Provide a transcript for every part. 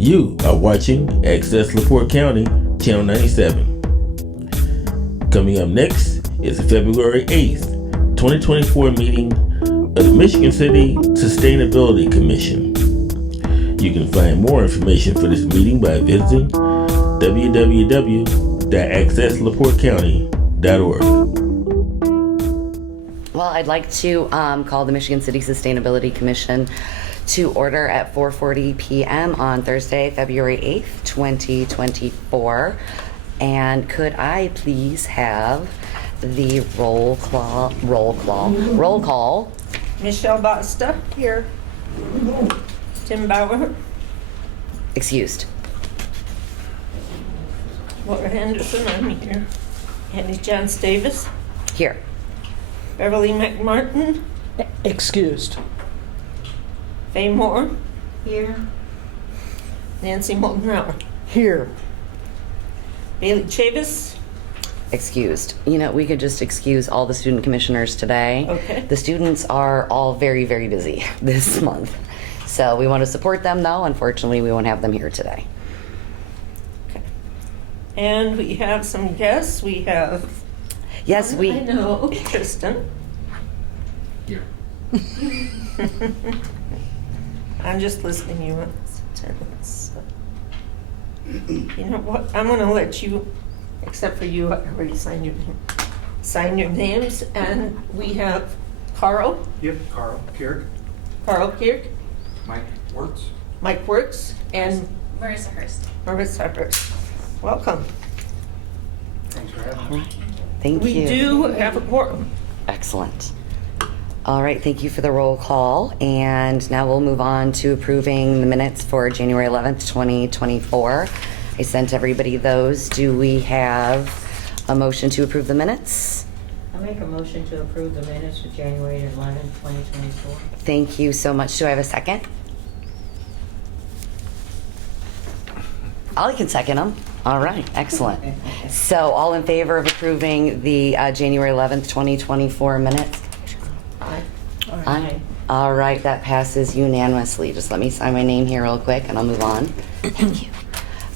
You are watching Access LaPorte County, Channel 97. Coming up next is the February 8th, 2024 meeting of the Michigan City Sustainability Commission. You can find more information for this meeting by visiting www.accesslaportecounty.org. Well, I'd like to call the Michigan City Sustainability Commission to order at 4:40 p.m. on Thursday, February 8th, 2024. And could I please have the roll call? Michelle Basta. Here. Tim Bauer. Excused. Laura Henderson, I'm here. Andy John Davis. Here. Beverly McMartin. Excused. Faye Moore. Here. Nancy Moldenauer. Here. Bailey Chavis. Excused. You know, we could just excuse all the student commissioners today. Okay. The students are all very, very busy this month. So we want to support them, though. Unfortunately, we won't have them here today. Okay. And we have some guests. We have. Yes, we. I know. Tristan. Here. I'm just listening. You want attendance. You know what? I'm going to let you, except for you, I already signed your name. Sign your names, and we have Carl. Yep, Carl Kirk, Carl Kirk, Mike Wertz. Mike Works, and Marissa Hurst. Marissa Hurst. Welcome. Thanks for having us. Thank We you. do have a quorum. Excellent. All right, thank you for the roll call. And now we'll move on to approving the minutes for January 11th, 2024. I sent everybody those. Do we have a motion to approve the minutes? I make a motion to approve the minutes for January 11, 2024. Thank you so much. Do I have a second? I can second them. All right, excellent. So all in favor of approving the January 11th, 2024 minutes? Aye. Aye. All right, that passes unanimously. Just let me sign my name here real quick and I'll move on. Thank you.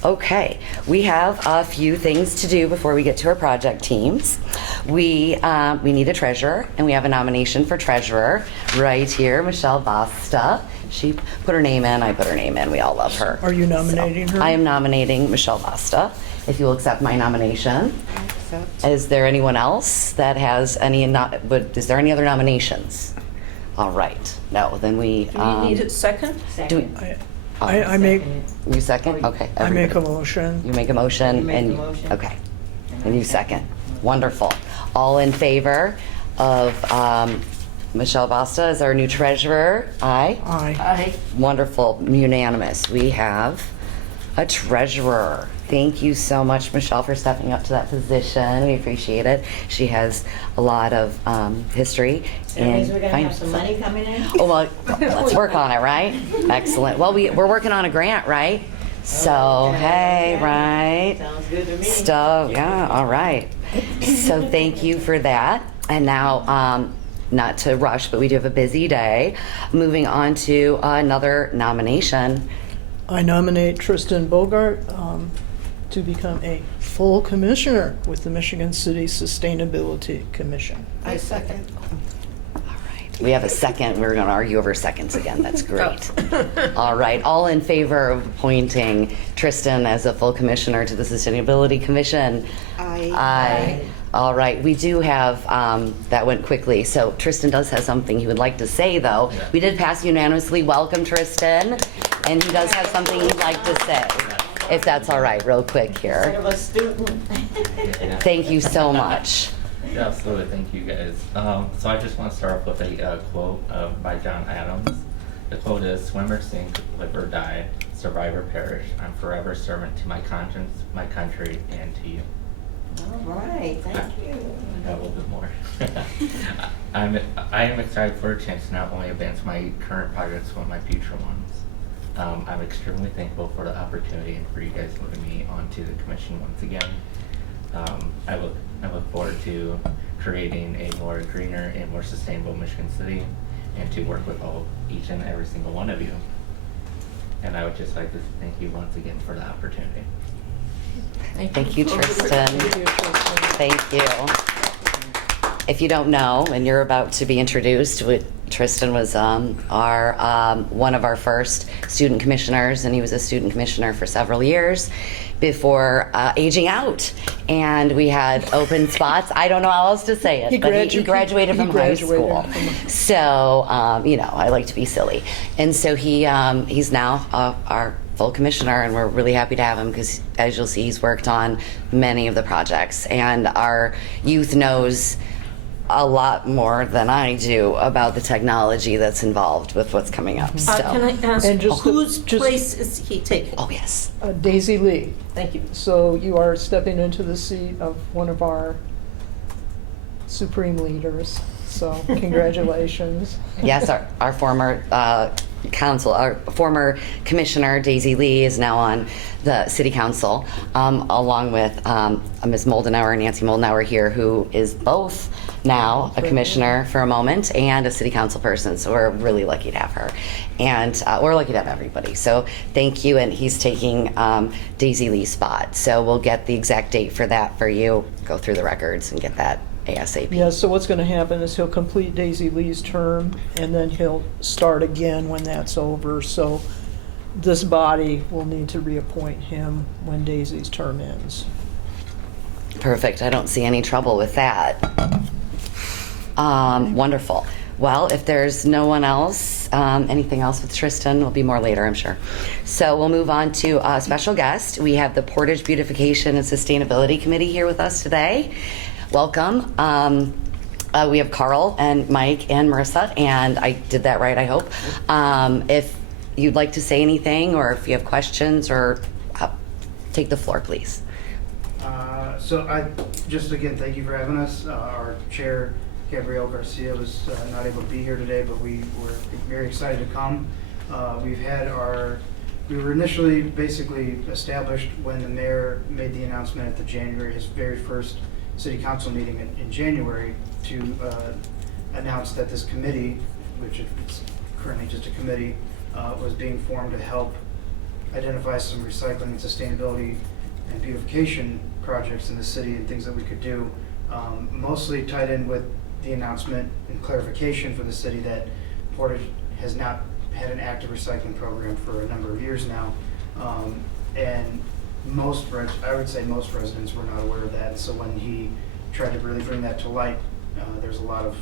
Okay, we have a few things to do before we get to our project teams. We need a treasurer, and we have a nomination for treasurer right here, Michelle Basta. She put her name in, I put her name in, we all love her. Are you nominating her? I am nominating Michelle Basta, if you will accept my nomination. Is there anyone else that has any, is there any other nominations? All right, no, then we. Do we need a second? Do we- I make, You second? Okay. I make a everybody. motion. You make a motion? You make and the motion. Okay. And you second. Wonderful. All in favor of Michelle Basta as our new treasurer? Aye. Aye. Aye. Wonderful. Unanimous. We have a treasurer. Thank you so much, Michelle, for stepping up to that position. We appreciate it. She has a lot of history. That means we're gonna have finance. some money coming in? Oh, well, let's work on it, right? Excellent. Well, we're working on a grant, right? So, Okay. hey, right? Sounds good to me. Stuff, yeah, all right. So thank you for that. And now, not to rush, but we do have a busy day. Moving on to another nomination. I nominate Tristan Bogart to become a full commissioner with the Michigan City Sustainability Commission. I second. All right. We have a second. We're going to argue over seconds again. That's great. All right. All in favor of appointing Tristan as a full commissioner to the Sustainability Commission? Aye. Aye. All right. We do have, that went quickly. So Tristan does have something he would like to say, though. We did pass unanimously. Welcome, Tristan. And he does have something he'd like to say, if that's all right, real quick Sort here. of a student. Thank you so much. Yeah, absolutely. Thank you, guys. So I just want to start off with a quote by John Adams. The quote is, "Swim or sink, live or die, survive or perish. I'm forever servant to my conscience, my country, and to you." All right, thank you. I got a little bit more. I am excited for a chance to not only advance my current projects, but my future ones. I'm extremely thankful for the opportunity and for you guys moving me onto the commission once again. I look forward to creating a more greener and more sustainable Michigan City, and to work with each and every single one of you. And I would just like to thank you once again for the opportunity. Thank you, Tristan. Thank you, Tristan. Thank you. If you don't know, and you're about to be introduced, Tristan was one of our first student commissioners, and he was a student commissioner for several years before aging out. And we had open spots. I don't know how else to say it, but he graduated from high school. So, I like to be silly. And so he's now our full commissioner, and we're really happy to have him because, as you'll see, he's worked on many of the projects. And our youth knows a lot more than I do about the technology that's involved with what's coming up. So, Can I ask, And just whose just- place is he taking? oh yes, Daisy Lee. Thank you. So you are stepping into the seat of one of our supreme leaders. So congratulations. yes, our former our former commissioner Daisy Lee is now on the city council, along with Ms. Moldenauer, Nancy Moldenauer here, who is both now a commissioner for a moment and a city council person. So we're really lucky to have her, and we're lucky to have everybody. So thank you, and he's taking Daisy Lee's spot. So we'll get the exact date for that for you. Go through the records and get that ASAP. Yeah, so what's going to happen is he'll complete Daisy Lee's term, and then he'll start again when that's over. So this body will need to reappoint him when Daisy's term ends. Perfect. I don't see any trouble with that. Wonderful. Well, if there's no one else, anything else with Tristan, will be more later, I'm sure. So we'll move on to a special guest. We have the Portage Beautification and Sustainability Committee here with us today. Welcome. We have Carl and Mike and Marissa, and I did that right, I hope. If you'd like to say anything, or if you have questions, or take the floor, please. So I just again thank you for having us. Our chair Gabrielle Garcia was not able to be here today, but we were very excited to come. We were initially basically established when the mayor made the announcement at his very first city council meeting in January to announce that this committee, which is currently just a committee, was being formed to help identify some recycling and sustainability and beautification projects in the city and things that we could do, mostly tied in with the announcement and clarification for the city that Portage has not had an active recycling program for a number of years now, and I would say most residents were not aware of that. So when he tried to really bring that to light, there's a lot of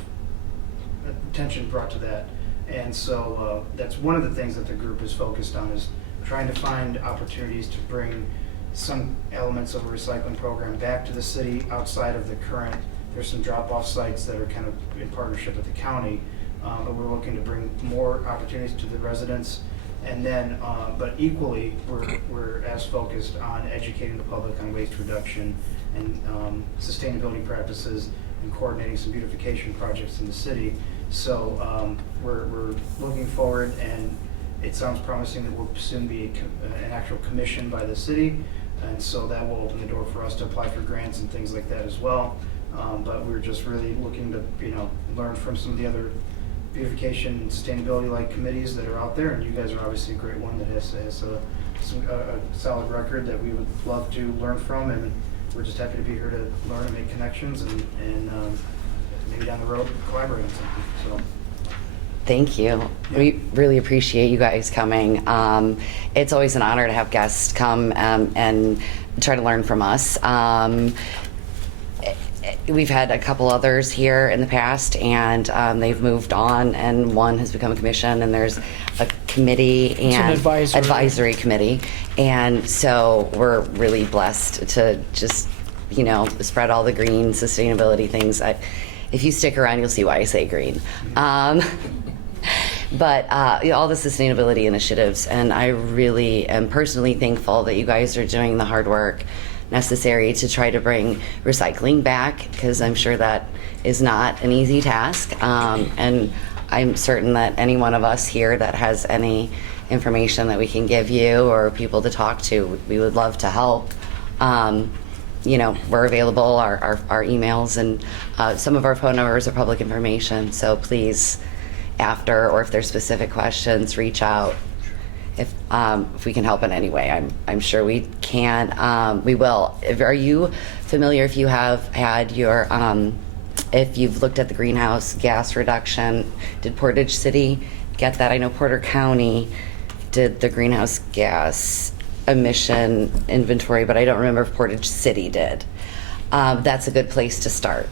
attention brought to that. And so that's one of the things that the group is focused on, is trying to find opportunities to bring some elements of a recycling program back to the city outside of the current. There's some drop-off sites that are kind of in partnership with the county, but we're looking to bring more opportunities to the residents. And then, but equally, we're as focused on educating the public on waste reduction and sustainability practices and coordinating some beautification projects in the city. So we're looking forward, and it sounds promising that we'll soon be an actual commission by the city, and so that will open the door for us to apply for grants and things like that as well. But we're just really looking to learn from some of the other beautification and sustainability-like committees that are out there, and you guys are obviously a great one that has a solid record that we would love to learn from, and we're just happy to be here to learn and make connections and maybe down the road collaborate on something. So. Thank you. We really appreciate you guys coming. It's always an honor to have guests come and try to learn from us. We've had a couple others here in the past, and they've moved on, and one has become a commission, and there's a committee and advisory committee. And so we're really blessed to just, spread all the green sustainability things. If you stick around, you'll see why I say green. But all the sustainability initiatives, and I really am personally thankful that you guys are doing the hard work necessary to try to bring recycling back, because I'm sure that is not an easy task. And I'm certain that any one of us here that has any information that we can give you or people to talk to, we would love to help. We're available, our emails and some of our phone numbers are public information. So please, after, or if there's specific questions, reach out if we can help in any way. I'm sure we can. We will. Are you familiar, if you have had your, if you've looked at the greenhouse gas reduction, did Portage City get that? I know Porter County did the greenhouse gas emission inventory, but I don't remember if Portage City did. That's a good place to start.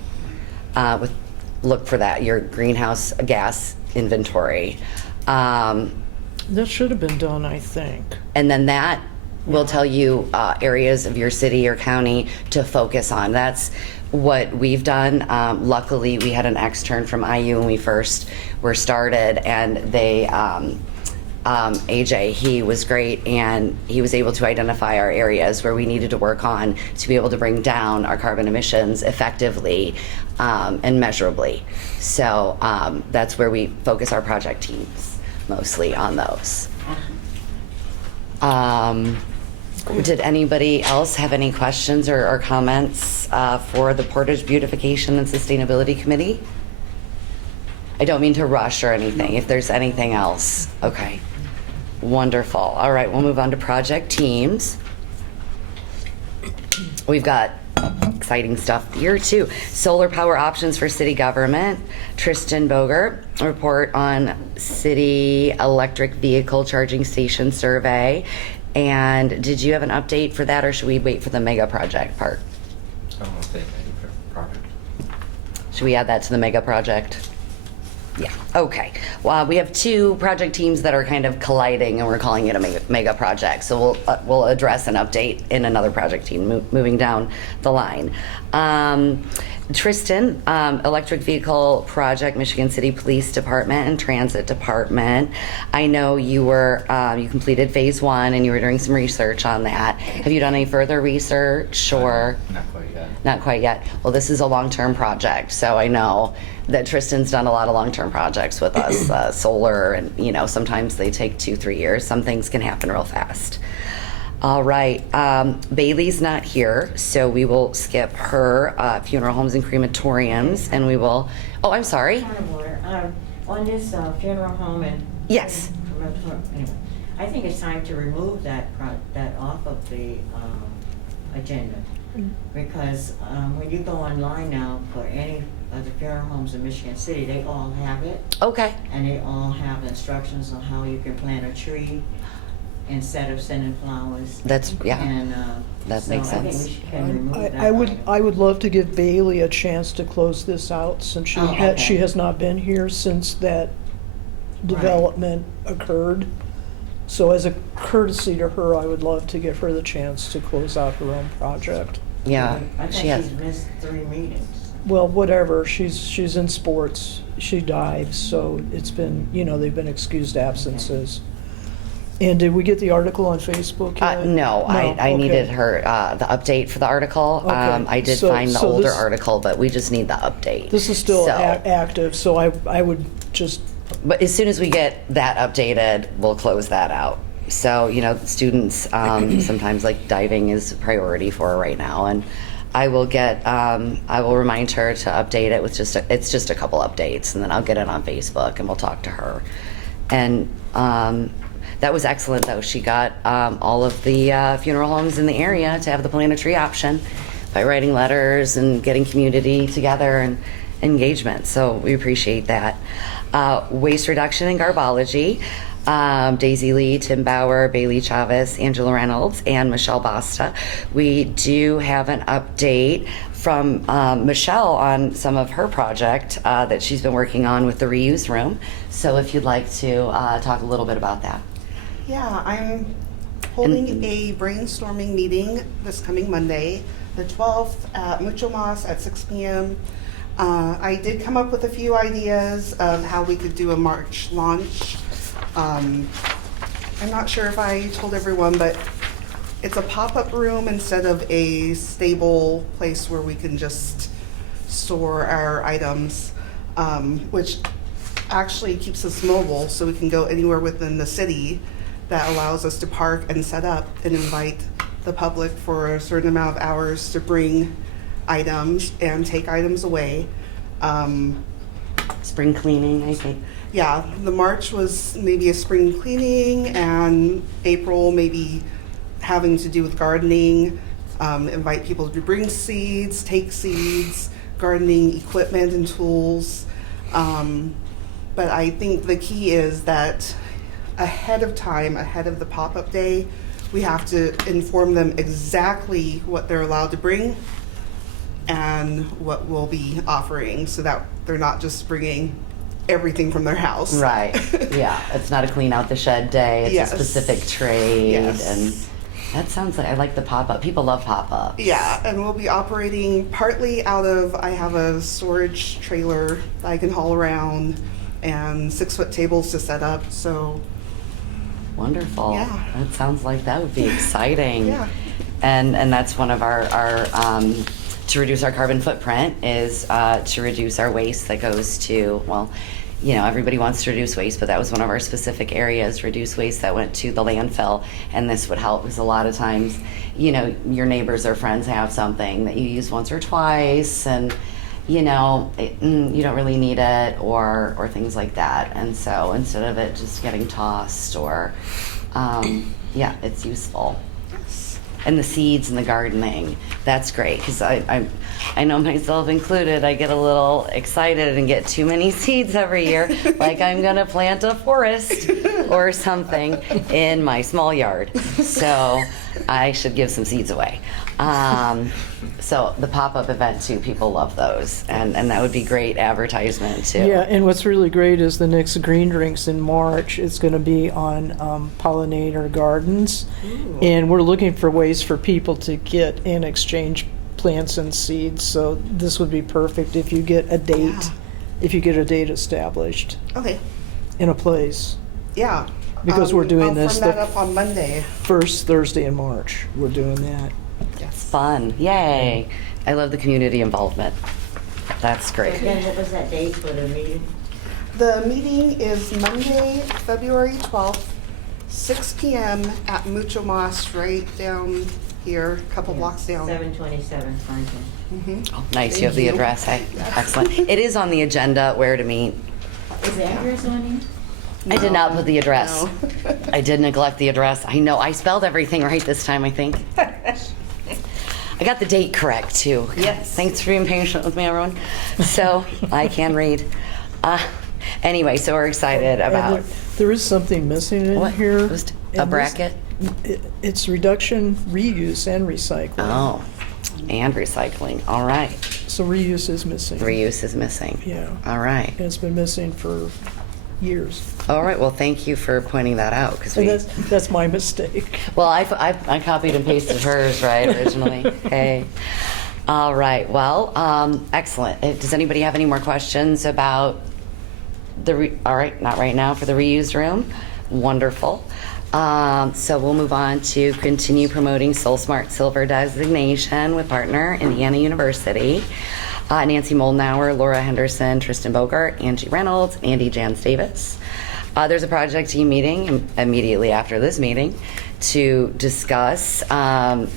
Look for that, your greenhouse gas inventory. That should have been done, I think. And then that will tell you areas of your city or county to focus on. That's what we've done. Luckily, we had an extern from IU when we first were started, and they, AJ, he was great, and he was able to identify our areas where we needed to work on to be able to bring down our carbon emissions effectively and measurably. So that's where we focus our project teams, mostly on those. Did anybody else have any questions or comments for the Portage Beautification and Sustainability Committee? I don't mean to rush or anything. If there's anything else, okay. Wonderful. All right, we'll move on to project teams. We've got exciting stuff here too. Solar power options for city government. Tristan Bogert, report on city electric vehicle charging station survey. And did you have an update for that, or should we wait for the mega project part? I don't want to say mega project. Should we add that to the mega project? Yeah, okay. Well, we have two project teams that are kind of colliding, and we're calling it a mega project. So we'll address an update in another project team moving down the line. Tristan, electric vehicle project, Michigan City Police Department and Transit Department. I know you were you completed phase 1 and you were doing some research on that. Have you done any further research or? Not quite yet. Not quite yet. Well, this is a long-term project, so I know that Tristan's done a lot of long-term projects with us, solar, and you know, sometimes they take 2-3 years. Some things can happen real fast. All right, Bailey's not here, so we will skip her funeral homes and crematoriums, and we will. Oh, I'm sorry. Point of order. On this funeral home and. Yes. Anyway, I think it's time to remove that off of the agenda. Because when you go online now for any of the funeral homes in Michigan City, they all have it. Okay. And they all have instructions on how you can plant a tree instead of sending flowers. That's yeah. And that makes I sense. think we can remove that. I would love to give Bailey a chance to close this out, since she Oh, okay. she has not been here since that development occurred. So as a courtesy to her, I would love to give her the chance to close out her own project. Yeah, I think she has. she's missed 3 meetings. Well, whatever, she's in sports, she dives, so it's been, you know, they've been excused absences. And did we get the article on Facebook yet? No, I okay. needed her the update for the article. Okay. I did So- find the so older this- article, but we just need the update. This is still So- active, so I would just, But as soon as we get that updated, we'll close that out. So, you know, students, sometimes like diving is a priority for her right now. And I will remind her to update it with it's just a couple updates, and then I'll get it on Facebook and we'll talk to her. And that was excellent though. She got all of the funeral homes in the area to have the plant a tree option by writing letters and getting community together and engagement. So we appreciate that. Waste reduction and garbology. Daisy Lee, Tim Bauer, Bailey Chavez, Angela Reynolds, and Michelle Basta. We do have an update from Michelle on some of her project that she's been working on with the reuse room. So if you'd like to talk a little bit about that. Yeah, I'm holding a brainstorming meeting this coming Monday, the 12th, at Mucho Mas at 6 p.m. I did come up with a few ideas of how we could do a March launch. I'm not sure if I told everyone, but it's a pop-up room instead of a stable place where we can just store our items, which actually keeps us mobile, so we can go anywhere within the city. That allows us to park and set up and invite the public for a certain amount of hours to bring items and take items away. spring cleaning, I think. Yeah, the March was maybe a spring cleaning, and April maybe having to do with gardening. Invite people to bring seeds, take seeds, gardening equipment and tools. But I think the key is that ahead of time, ahead of the pop-up day, we have to inform them exactly what they're allowed to bring and what we'll be offering, so that they're not just bringing everything from their house. Right, yeah, it's not a clean out the shed day, it's Yes. a specific trade, Yes. and that sounds like, I like the pop-up, people love pop-ups. Yeah, and we'll be operating partly out of, I have a storage trailer that I can haul around and 6-foot tables to set up, so Wonderful. Yeah. That sounds like that would be exciting. Yeah. And that's one of our to reduce our carbon footprint is to reduce our waste that goes to, well, you know, everybody wants to reduce waste, but that was one of our specific areas, reduce waste that went to the landfill. And this would help because a lot of times, you know, your neighbors or friends have something that you use once or twice and, you know, you don't really need it or things like that. And so instead of it just getting tossed or, yeah, it's useful. And the seeds and the gardening, that's great because I know myself included, I get a little excited and get too many seeds every year, like I'm gonna plant a forest or something in my small yard. So I should give some seeds away. So the pop-up event too, people love those, and that would be great advertisement too. Yeah, and what's really great is the next Green Drinks in March. It's going to be on pollinator gardens, and we're looking for ways for people to get and exchange plants and seeds. So this would be perfect if you get a date, Yeah. if you get a date established okay, in a place. yeah. Because we're doing I'll this firm that the up on Monday. First Thursday in March. We're doing that. Yes. Fun, yay! I love the community involvement. That's great. Again, what was that date for the meeting? The meeting is Monday, February 12th, 6 p.m. at Mucho Mas, right down here, a couple blocks down. 727 Franklin. Mhm. Oh, nice, you have the Thank you. address, hey? Excellent. It is on the agenda where to meet. Is the address on here? I did not put the address. No. I did neglect the address. I know, I spelled everything right this time, I think. I got the date correct, too. Yes. Thanks for being patient with me, everyone. So, I can read. Anyway, so we're excited And about... there is something missing in What? here. Just a And this- bracket? It's reduction, reuse, and recycling. Oh, and recycling, all right. So reuse is missing. Reuse is missing. Yeah. All right. And it's been missing for years. All right, well, thank you for pointing that out, because And we... that's my mistake. Well, I copied and pasted hers, right, originally. Hey. All right, well, excellent. Does anybody have any more questions about all right, not right now for the reused room? Wonderful. So we'll move on to continue promoting Soul Smart Silver designation with partner Indiana University. Nancy Moldenauer, Laura Henderson, Tristan Bogart, Angie Reynolds, Andy Jans Davis. There's a project team meeting immediately after this meeting to discuss. To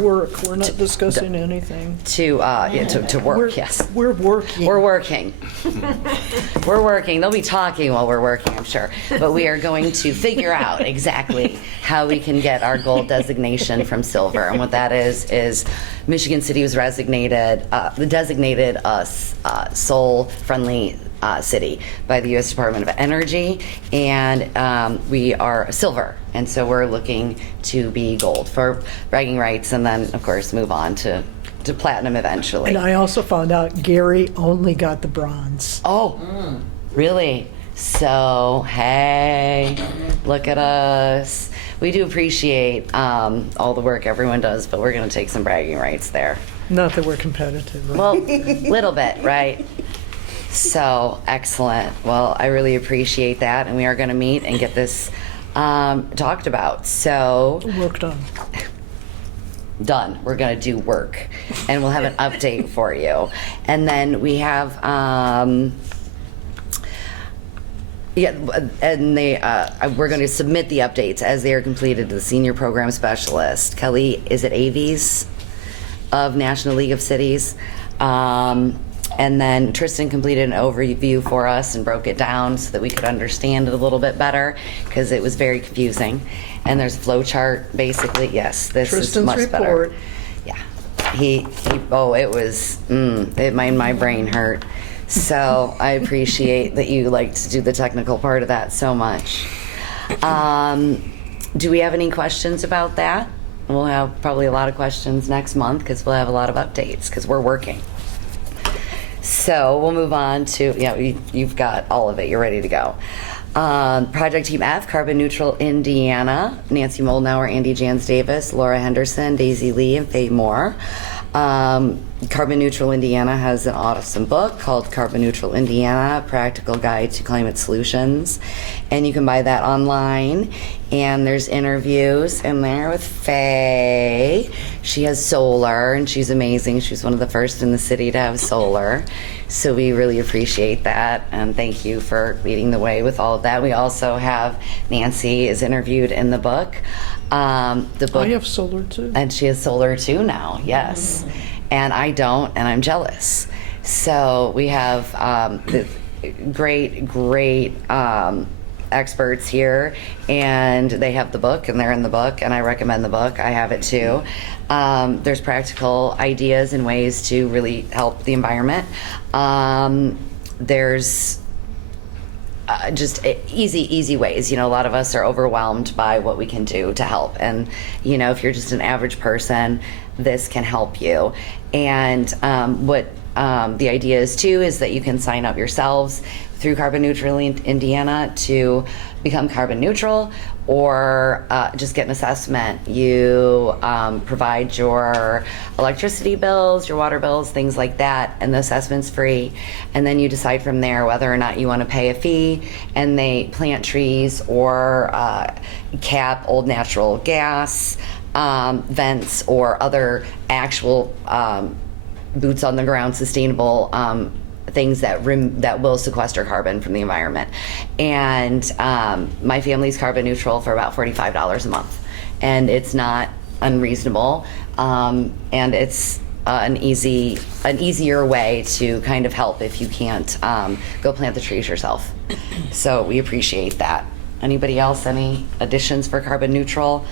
work. We're not discussing anything. To work, We're- yes. We're working. We're working. We're working. They'll be talking while we're working, I'm sure. But we are going to figure out exactly how we can get our gold designation from silver. And what that is Michigan City was designated us soul-friendly city by the U.S. Department of Energy, and we are silver. And so we're looking to be gold for bragging rights, and then, of course, move on to platinum eventually. And I also found out Gary only got the bronze. Oh, really? So, hey, look at us. We do appreciate all the work everyone does, but we're going to take some bragging rights there. Not that we're competitive, right? Well, little bit, right? So, excellent. Well, I really appreciate that, and we are going to meet and get this talked about. So, Worked on. done. We're going to do work, and we'll have an update for you. And then we have, we're going to submit the updates as they are completed to the senior program specialist, Kelly. Is it Avies of National League of Cities? And then Tristan completed an overview for us and broke it down so that we could understand it a little bit better, because it was very confusing. And there's a flow chart, basically. Yes, this is Tristan's much better. report. Yeah. It was, it made my brain hurt. So I appreciate that you like to do the technical part of that so much. Do we have any questions about that? We'll have probably a lot of questions next month, because we'll have a lot of updates, because we're working. So we'll move on to, you've got all of it. You're ready to go. Project Team F, Carbon Neutral Indiana, Nancy Moldenauer, Andy Jans Davis, Laura Henderson, Daisy Lee, and Faye Moore. Carbon Neutral Indiana has an awesome book called Carbon Neutral Indiana, Practical Guide to Climate Solutions. And you can buy that online. And there's interviews in there with Faye. She has solar, and she's amazing. She's one of the first in the city to have solar. So we really appreciate that. And thank you for leading the way with all of that. We also have Nancy is interviewed in the book. The book, I have solar too. and she has solar too now, yes. And I don't, and I'm jealous. So we have the great experts here, and they have the book, and they're in the book, and I recommend the book. I have it too. There's practical ideas and ways to really help the environment. There's just easy ways. A lot of us are overwhelmed by what we can do to help. And, if you're just an average person, this can help you. And what the idea is too is that you can sign up yourselves through Carbon Neutral Indiana to become carbon neutral, or just get an assessment. You provide your electricity bills, your water bills, things like that, and the assessment's free. And then you decide from there whether or not you want to pay a fee, and they plant trees or cap old natural gas vents or other actual boots on the ground sustainable things that will sequester carbon from the environment. And my family's carbon neutral for about $45 a month, and it's not unreasonable, and it's an easier way to kind of help if you can't go plant the trees yourself. So we appreciate that. Anybody else, any additions for carbon neutral?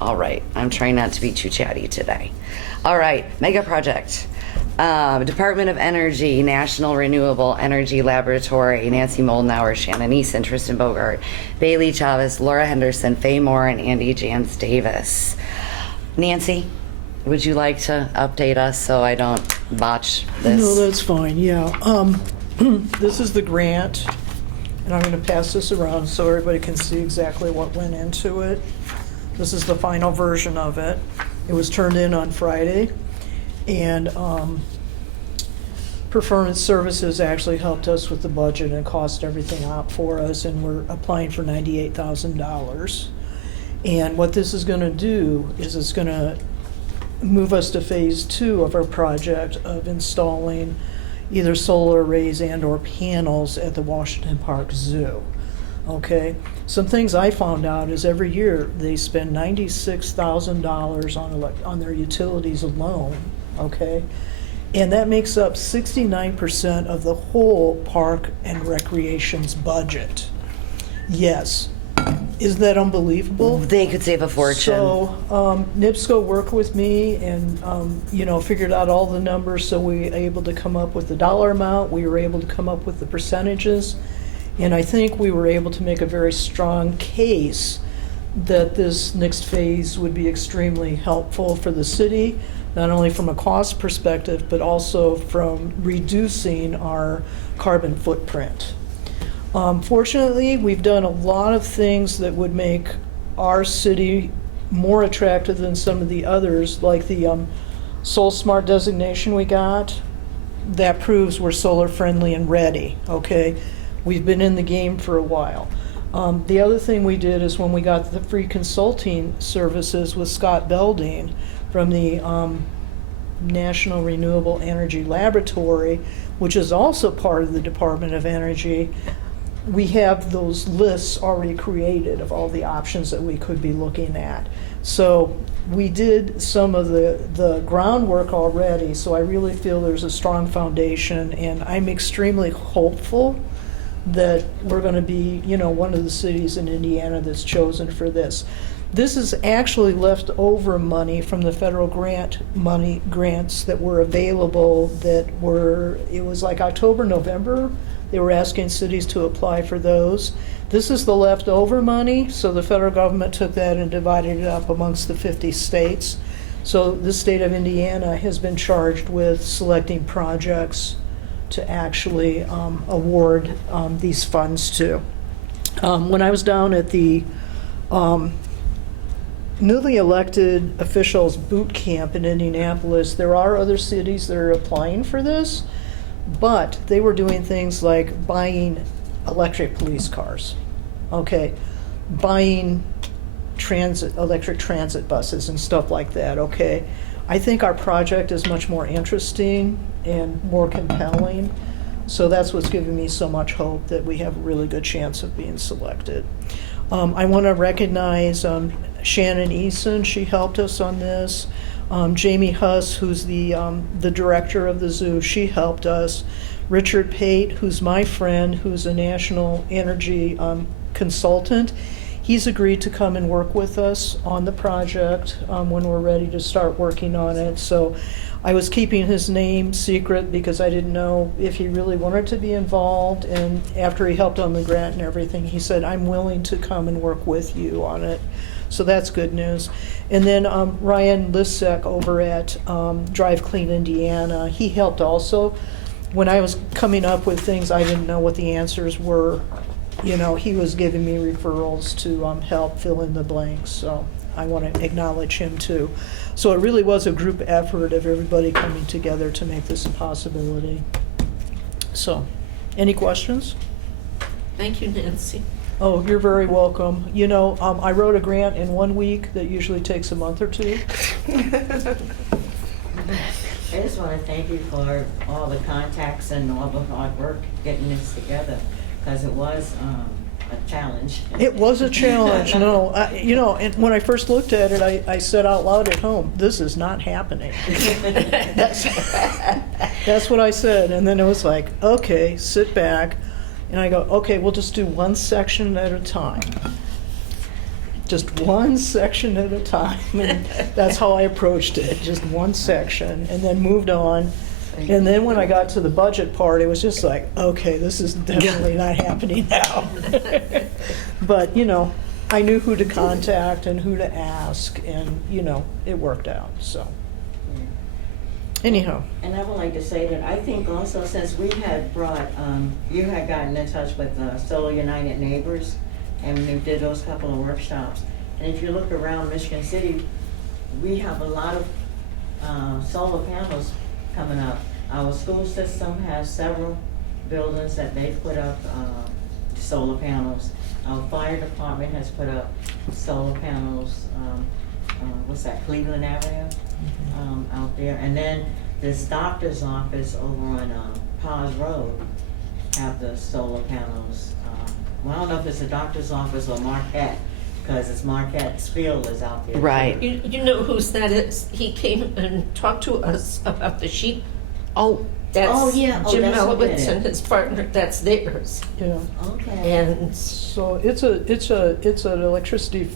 All right, I'm trying not to be too chatty today. All right, mega project. Department of Energy, National Renewable Energy Laboratory, Nancy Moldenauer, Shannon Eason, Tristan Bogart, Bailey Chavez, Laura Henderson, Faye Moore, and Andy Jans Davis. Nancy, would you like to update us so I don't botch this? No, that's fine, yeah. This is the grant, and I'm going to pass this around so everybody can see exactly what went into it. This is the final version of it. It was turned in on Friday, and Performance Services actually helped us with the budget and cost everything out for us, and we're applying for $98,000. And what this is going to do is it's going to move us to phase 2 of our project of installing either solar arrays and or panels at the Washington Park Zoo. Okay, some things I found out is every year they spend $96,000 on their utilities alone. Okay, and that makes up 69% of the whole park and recreation's budget. Yes, isn't that unbelievable? They could save a fortune. So NIPSCO worked with me and figured out all the numbers, so we were able to come up with the dollar amount. We were able to come up with the percentages. And I think we were able to make a very strong case that this next phase would be extremely helpful for the city, not only from a cost perspective, but also from reducing our carbon footprint. Fortunately, we've done a lot of things that would make our city more attractive than some of the others, like the Sol Smart designation we got. That proves we're solar friendly and ready, okay? We've been in the game for a while. The other thing we did is when we got the free consulting services with Scott Belding from the National Renewable Energy Laboratory, which is also part of the Department of Energy, we have those lists already created of all the options that we could be looking at. So we did some of the groundwork already, so I really feel there's a strong foundation, and I'm extremely hopeful that we're going to be, one of the cities in Indiana that's chosen for this. This is actually leftover money from the federal grants that were available it was like October, November. They were asking cities to apply for those. This is the leftover money, so the federal government took that and divided it up amongst the 50 states. So the state of Indiana has been charged with selecting projects to actually award these funds to. When I was down at the newly elected officials boot camp in Indianapolis, there are other cities that are applying for this, but they were doing things like buying electric police cars, okay, buying electric transit buses and stuff like that, okay. I think our project is much more interesting and more compelling, so that's what's giving me so much hope that we have a really good chance of being selected. I want to recognize Shannon Eason. She helped us on this. Jamie Huss, who's the director of the zoo, she helped us. Richard Pate, who's my friend, who's a national energy consultant, he's agreed to come and work with us on the project when we're ready to start working on it. So I was keeping his name secret because I didn't know if he really wanted to be involved, and after he helped on the grant and everything, he said, I'm willing to come and work with you on it. So that's good news. And then Ryan Lissek over at Drive Clean Indiana, he helped also. When I was coming up with things, I didn't know what the answers were. He was giving me referrals to help fill in the blanks. So I want to acknowledge him too. So it really was a group effort of everybody coming together to make this a possibility. So, any questions? Thank you, Nancy. Oh, you're very welcome. I wrote a grant in 1 week that usually takes a month or two. I just want to thank you for all the contacts and all the hard work getting this together, because it was a challenge. It was a challenge, no. And when I first looked at it, I said out loud at home, this is not happening. That's what I said. And then it was like, okay, sit back. And I go, okay, we'll just do one section at a time. Just one section at a time. And that's how I approached it, just one section, and then moved on. And then when I got to the budget part, it was just like, okay, this is definitely not happening now. But, I knew who to contact and who to ask, and, it worked out, so. Anyhow. And I would like to say that I think also, since we had brought, you had gotten in touch with Solar United Neighbors, and we did those couple of workshops. And if you look around Michigan City, we have a lot of solar panels coming up. Our school system has several buildings that they've put up solar panels. Our fire department has put up solar panels, Cleveland Avenue, out there. And then this doctor's office over on Paz Road have the solar panels. Well, I don't know if it's a doctor's office or Marquette, because it's Marquette's field is out there. Right. You know whose that is? He came and talked to us about the sheep. Oh, That's yeah. Oh, Jim that's what it Melowitz is. and his partner, that's theirs. Yeah. Okay. And So it's an electricity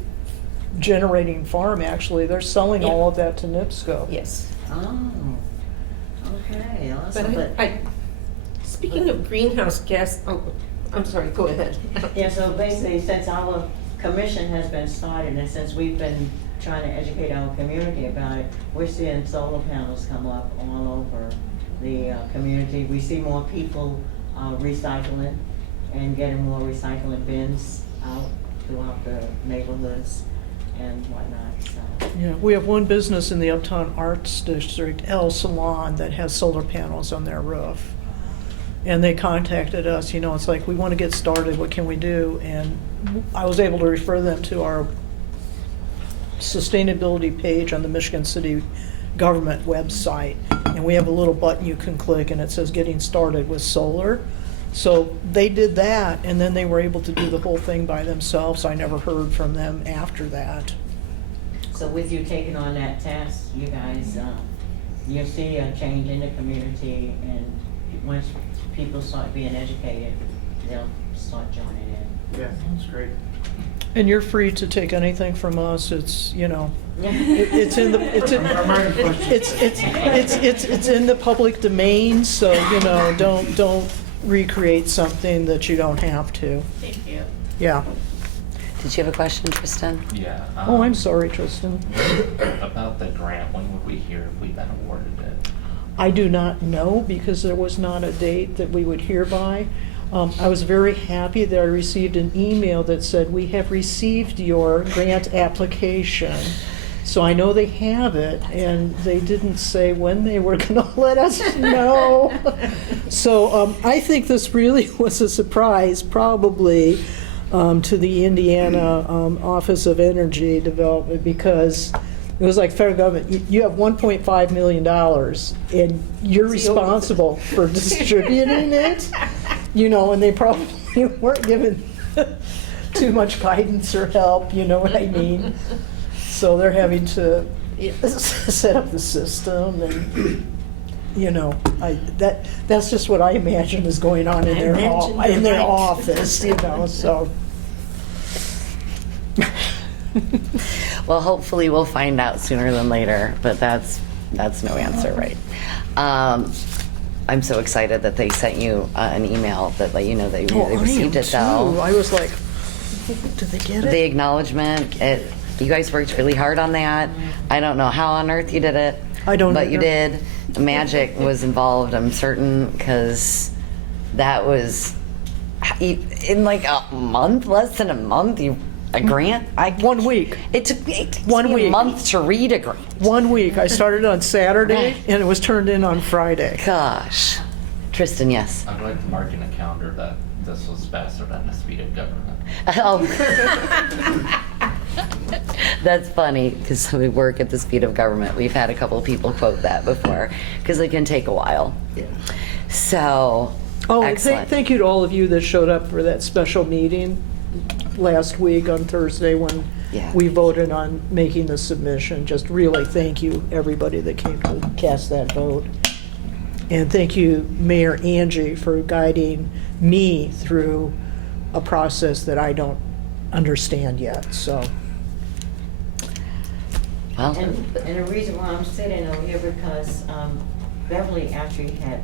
generating farm, actually. They're selling Yeah. all of that to NIPSCO. yes. Oh, okay, awesome. But speaking of greenhouse gas, I'm sorry, go ahead. Yeah, so basically, since our commission has been started, and since we've been trying to educate our community about it, we're seeing solar panels come up all over the community. We see more people recycling and getting more recycling bins out throughout the neighborhoods and whatnot, so. Yeah, we have one business in the Uptown Arts District, El Salon, that has solar panels on their roof. And they contacted us, it's like, we want to get started, what can we do? And I was able to refer them to our sustainability page on the Michigan City government website. And we have a little button you can click, and it says getting started with solar. So they did that, and then they were able to do the whole thing by themselves. I never heard from them after that. So with you taking on that task, you guys, you'll see a change in the community, and once people start being educated, they'll start joining in. Yeah, that's great. And you're free to take anything from us. It's, you know, it's in the, it's in, Are my questions? it's in the public domain, so, you know, don't recreate something that you don't have to. Thank you. Yeah. Did you have a question, Tristan? Yeah. Oh, I'm sorry, Tristan. About the grant, when would we hear if we've been awarded it? I do not know because there was not a date that we would hear by. I was very happy that I received an email that said, "We have received your grant application." So I know they have it, and they didn't say when they were going to let us know. So I think this really was a surprise, probably, to the Indiana Office of Energy Development, because it was like federal government. You have $1.5 million, and you're responsible for distributing it. You know, and they probably weren't given too much guidance or help, you know what I mean? So they're having to set up the system, and, you know, that's just what I imagine is going on in their office, you know, so. Well, hopefully we'll find out sooner than later, but that's no answer, right? I'm so excited that they sent you an email that let you know that they received it, though. I was like, did they get it? The acknowledgement, you guys worked really hard on that. I don't know how on earth you did it. I don't But you either. did. Magic was involved, I'm certain, because that was, in like a month, less than a month, a grant? 1 week. It took me 1 a week. month to read a grant. 1 week. I started on Saturday, and it was turned in on Friday. Gosh. Tristan, yes. I'd like to mark in a calendar that this was faster than the speed of government. Oh. That's funny, because we work at the speed of government. We've had a couple of people quote that before, because it can take a while. So, Oh, and excellent. thank you to all of you that showed up for that special meeting last week on Thursday when Yeah. we voted on making the submission. Just really thank you, everybody that came to cast that vote. And thank you, Mayor Angie, for guiding me through a process that I don't understand yet, so. Well, And the reason why I'm sitting over here, because Beverly actually had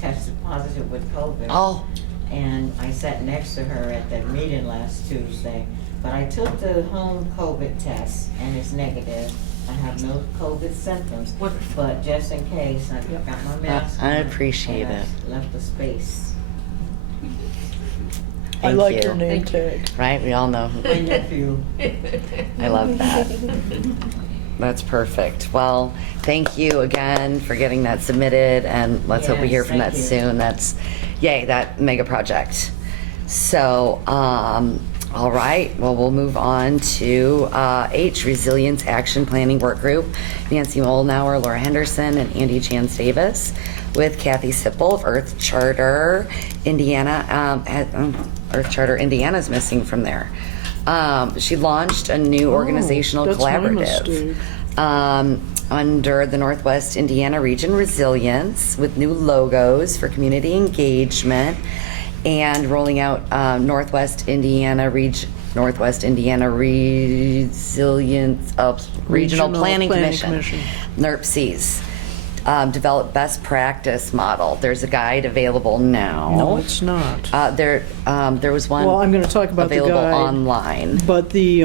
tested positive with COVID. oh, And I sat next to her at that meeting last Tuesday. But I took the home COVID test, and it's negative. I have no COVID symptoms, but just in case, I got my mask I on, appreciate and I it. left the space. I Thank like you. your name tag. right? We all know. My nephew. I love that. That's perfect. Well, thank you again for getting that submitted, and let's hope we hear Yes, from that thank you. soon. That's, yay, that mega project. So, all right, well, we'll move on to H, Resilience Action Planning Work Group. Nancy Molnauer, Laura Henderson, and Andy Chance Davis, with Kathy Sipple of Earth Charter Indiana. Earth Charter Indiana's missing from there. She launched a new organizational that's my collaborative mistake. under the Northwest Indiana Region Resilience, with new logos for community engagement, and rolling out Northwest Indiana Resilience Regional Planning Commission, NERPCs. Develop best practice model. There's a guide available now. No, it's not. There was one. Well, I'm gonna talk about the available guide. online. But the,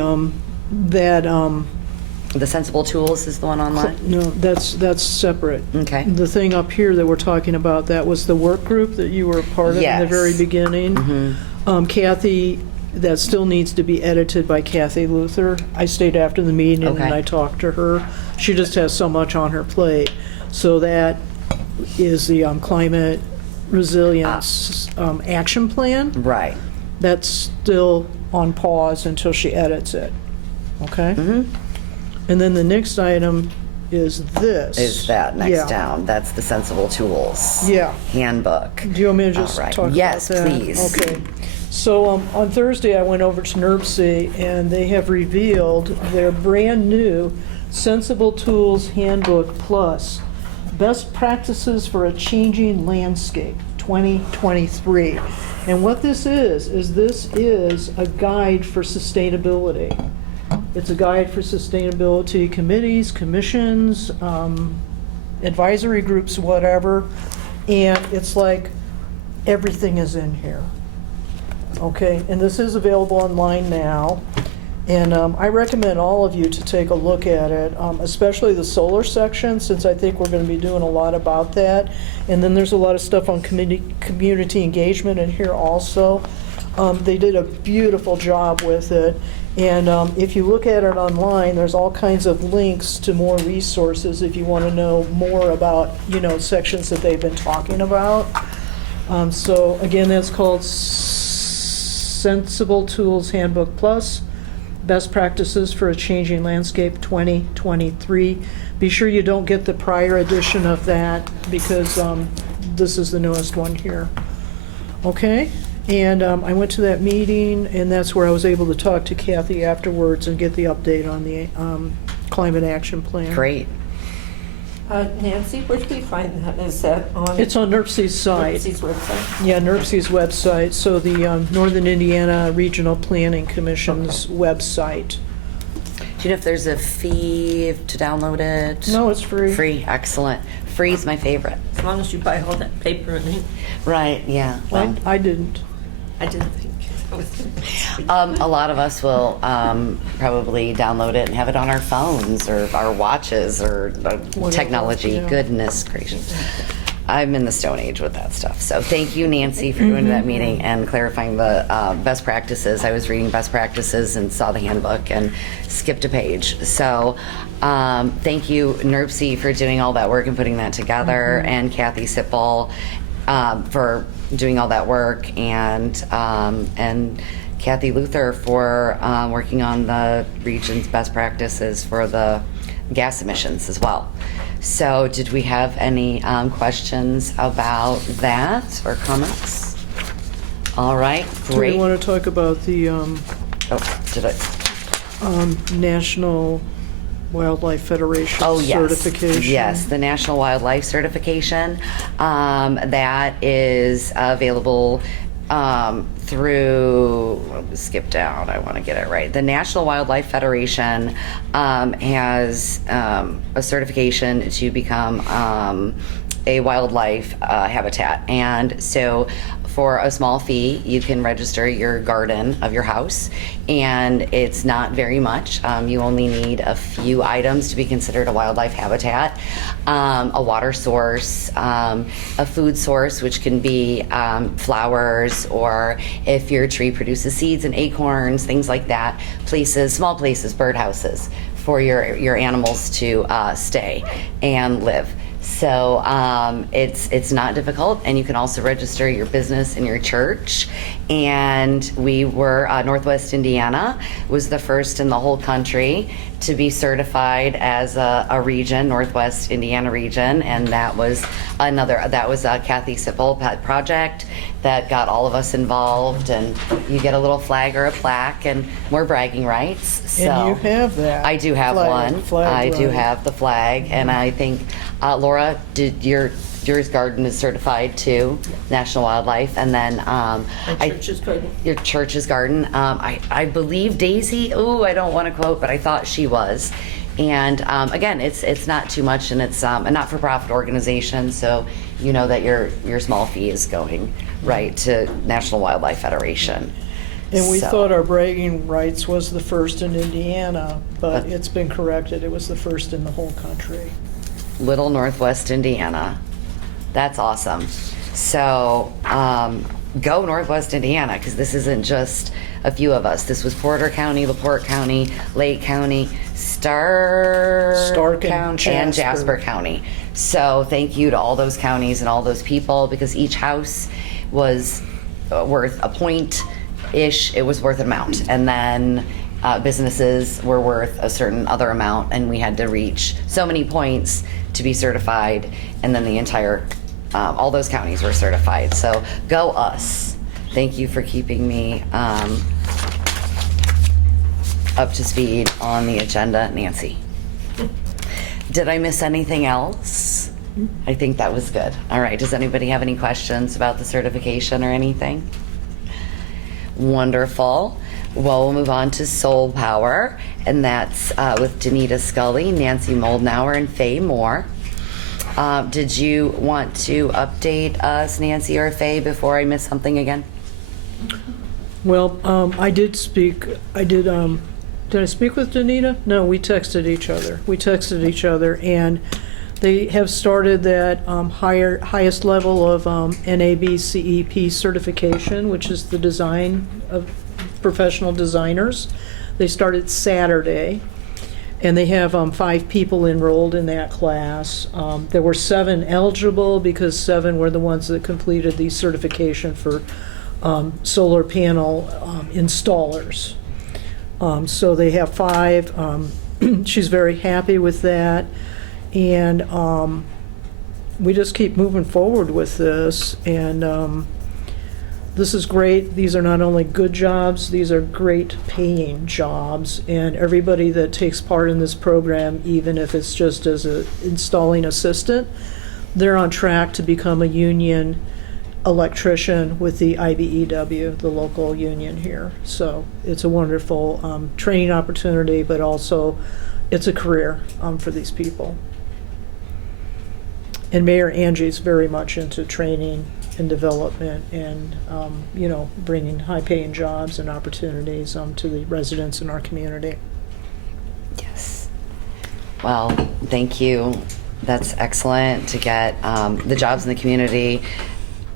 The Sensible Tools is the one online. no, that's separate. Okay. The thing up here that we're talking about, that was the work group that you were part of in the Yes. very beginning. Kathy, that still needs to be edited by Kathy Luther. I stayed after the meeting and Okay. I talked to her. She just has so much on her plate. So that is the climate resilience action plan. Right. That's still on pause until she edits it, okay? And then the next item is this. Is that next Yeah. down? That's the Sensible Tools Yeah. handbook. Do you want me to just All right. talk about that? Yes, please. Okay. So on Thursday, I went over to NERC and they have revealed their brand-new Sensible Tools Handbook Plus, Best Practices for a Changing Landscape, 2023. And what this is this is a guide for sustainability. It's a guide for sustainability committees, commissions, advisory groups, whatever. And it's like, everything is in here. Okay, and this is available online now. And I recommend all of you to take a look at it, especially the solar section, since I think we're going to be doing a lot about that. And then there's a lot of stuff on community engagement in here also. They did a beautiful job with it. And if you look at it online, there's all kinds of links to more resources if you want to know more about, sections that they've been talking about. So again, that's called Sensible Tools Handbook Plus, Best Practices for a Changing Landscape 2023. Be sure you don't get the prior edition of that because this is the newest one here. Okay? And I went to that meeting, and that's where I was able to talk to Kathy afterwards and get the update on the climate action plan. Great. Nancy, where do we find that? Is that on? It's on NERC's site. NERC's website? Yeah, NERC's website, so the Northern Indiana Regional Planning Commission's website. Do you know if there's a fee to download it? No, it's free. Free, excellent. Free is my favorite. As long as you buy all that paper and ink. Right, yeah. Well, I didn't. I didn't think. a lot of us will probably download it and have it on our phones or our watches or technology. Yeah. Goodness gracious. I'm in the Stone Age with that stuff. So thank you, Nancy, for going to that meeting and clarifying the best practices. I was reading best practices and saw the handbook and skipped a page. So thank you, NERC, for doing all that work and putting that together, and Kathy Sipple for doing all that work, and Kathy Luther for working on the region's best practices for the gas emissions as well. So did we have any questions about that or comments? All right, Do great. we want to talk about the Oh, did I? National Wildlife Federation Oh, yes. certification? Yes, the National Wildlife Certification. That is available through, skip down, I want to get it right. The National Wildlife Federation has a certification to become a wildlife habitat. And so for a small fee, you can register your garden of your house, and it's not very much. You only need a few items to be considered a wildlife habitat. A water source, a food source, which can be flowers, or if your tree produces seeds and acorns, things like that. Places, small places, birdhouses for your animals to stay and live. So it's not difficult, and you can also register your business and your church. And we were, Northwest Indiana was the first in the whole country to be certified as a region, Northwest Indiana region, and that was a Kathy Sipple project that got all of us involved, and you get a little flag or a plaque and more bragging rights. So And you have that. I do have one. I do right. have the flag, and I think Laura, did yours garden is certified too, National Wildlife, and then Church's garden. your church's garden. I believe Daisy. Oh, I don't want to quote, but I thought she was. And again, it's not too much, and it's a not-for-profit organization, so you know that your small fee is going right to National Wildlife Federation. And we So- thought our bragging rights was the first in Indiana, but it's been corrected. It was the first in the whole country. Little Northwest Indiana. That's awesome. So go Northwest Indiana, because this isn't just a few of us. This was Porter County, LaPorte County, Lake County, Stark and and Jasper. Jasper County. So thank you to all those counties and all those people, because each house was worth a point-ish. It was worth an amount. And then businesses were worth a certain other amount, and we had to reach so many points to be certified, and then the entire, all those counties were certified. So go us. Thank you for keeping me up to speed on the agenda, Nancy. Did I miss anything else? I think that was good. All right, does anybody have any questions about the certification or anything? Wonderful. Well, we'll move on to Soul Power, and that's with Danita Scully, Nancy Moldnauer, and Faye Moore. Did you want to update us, Nancy or Faye, before I miss something again? Well, I did speak, did I speak with Danita? No, we texted each other. And they have started that highest level of NAB CEP certification, which is the design of professional designers. They started Saturday, and they have 5 people enrolled in that class. There were 7 eligible because 7 were the ones that completed the certification for solar panel installers. So they have 5. She's very happy with that. And we just keep moving forward with this. And this is great. These are not only good jobs, these are great paying jobs. And everybody that takes part in this program, even if it's just as an installing assistant, they're on track to become a union electrician with the IBEW, the local union here. So it's a wonderful training opportunity, but also it's a career for these people. And Mayor Angie's very much into training and development and, bringing high-paying jobs and opportunities to the residents in our community. Yes. Well, thank you. That's excellent to get the jobs in the community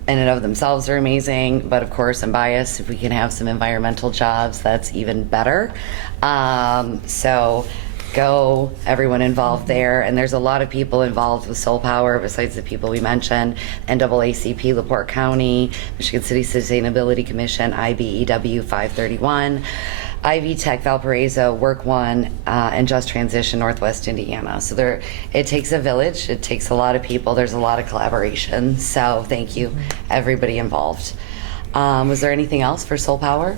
in and of themselves are amazing, but of course I'm biased. If we can have some environmental jobs, that's even better. So go, everyone involved there. And there's a lot of people involved with Soul Power besides the people we mentioned: NAACP, LaPorte County, Michigan City Sustainability Commission, IBEW 531, Ivy Tech Valparaiso, Work One, and Just Transition Northwest Indiana. So it takes a village, it takes a lot of people, there's a lot of collaboration. So thank you, everybody involved. Was there anything else for Soul Power?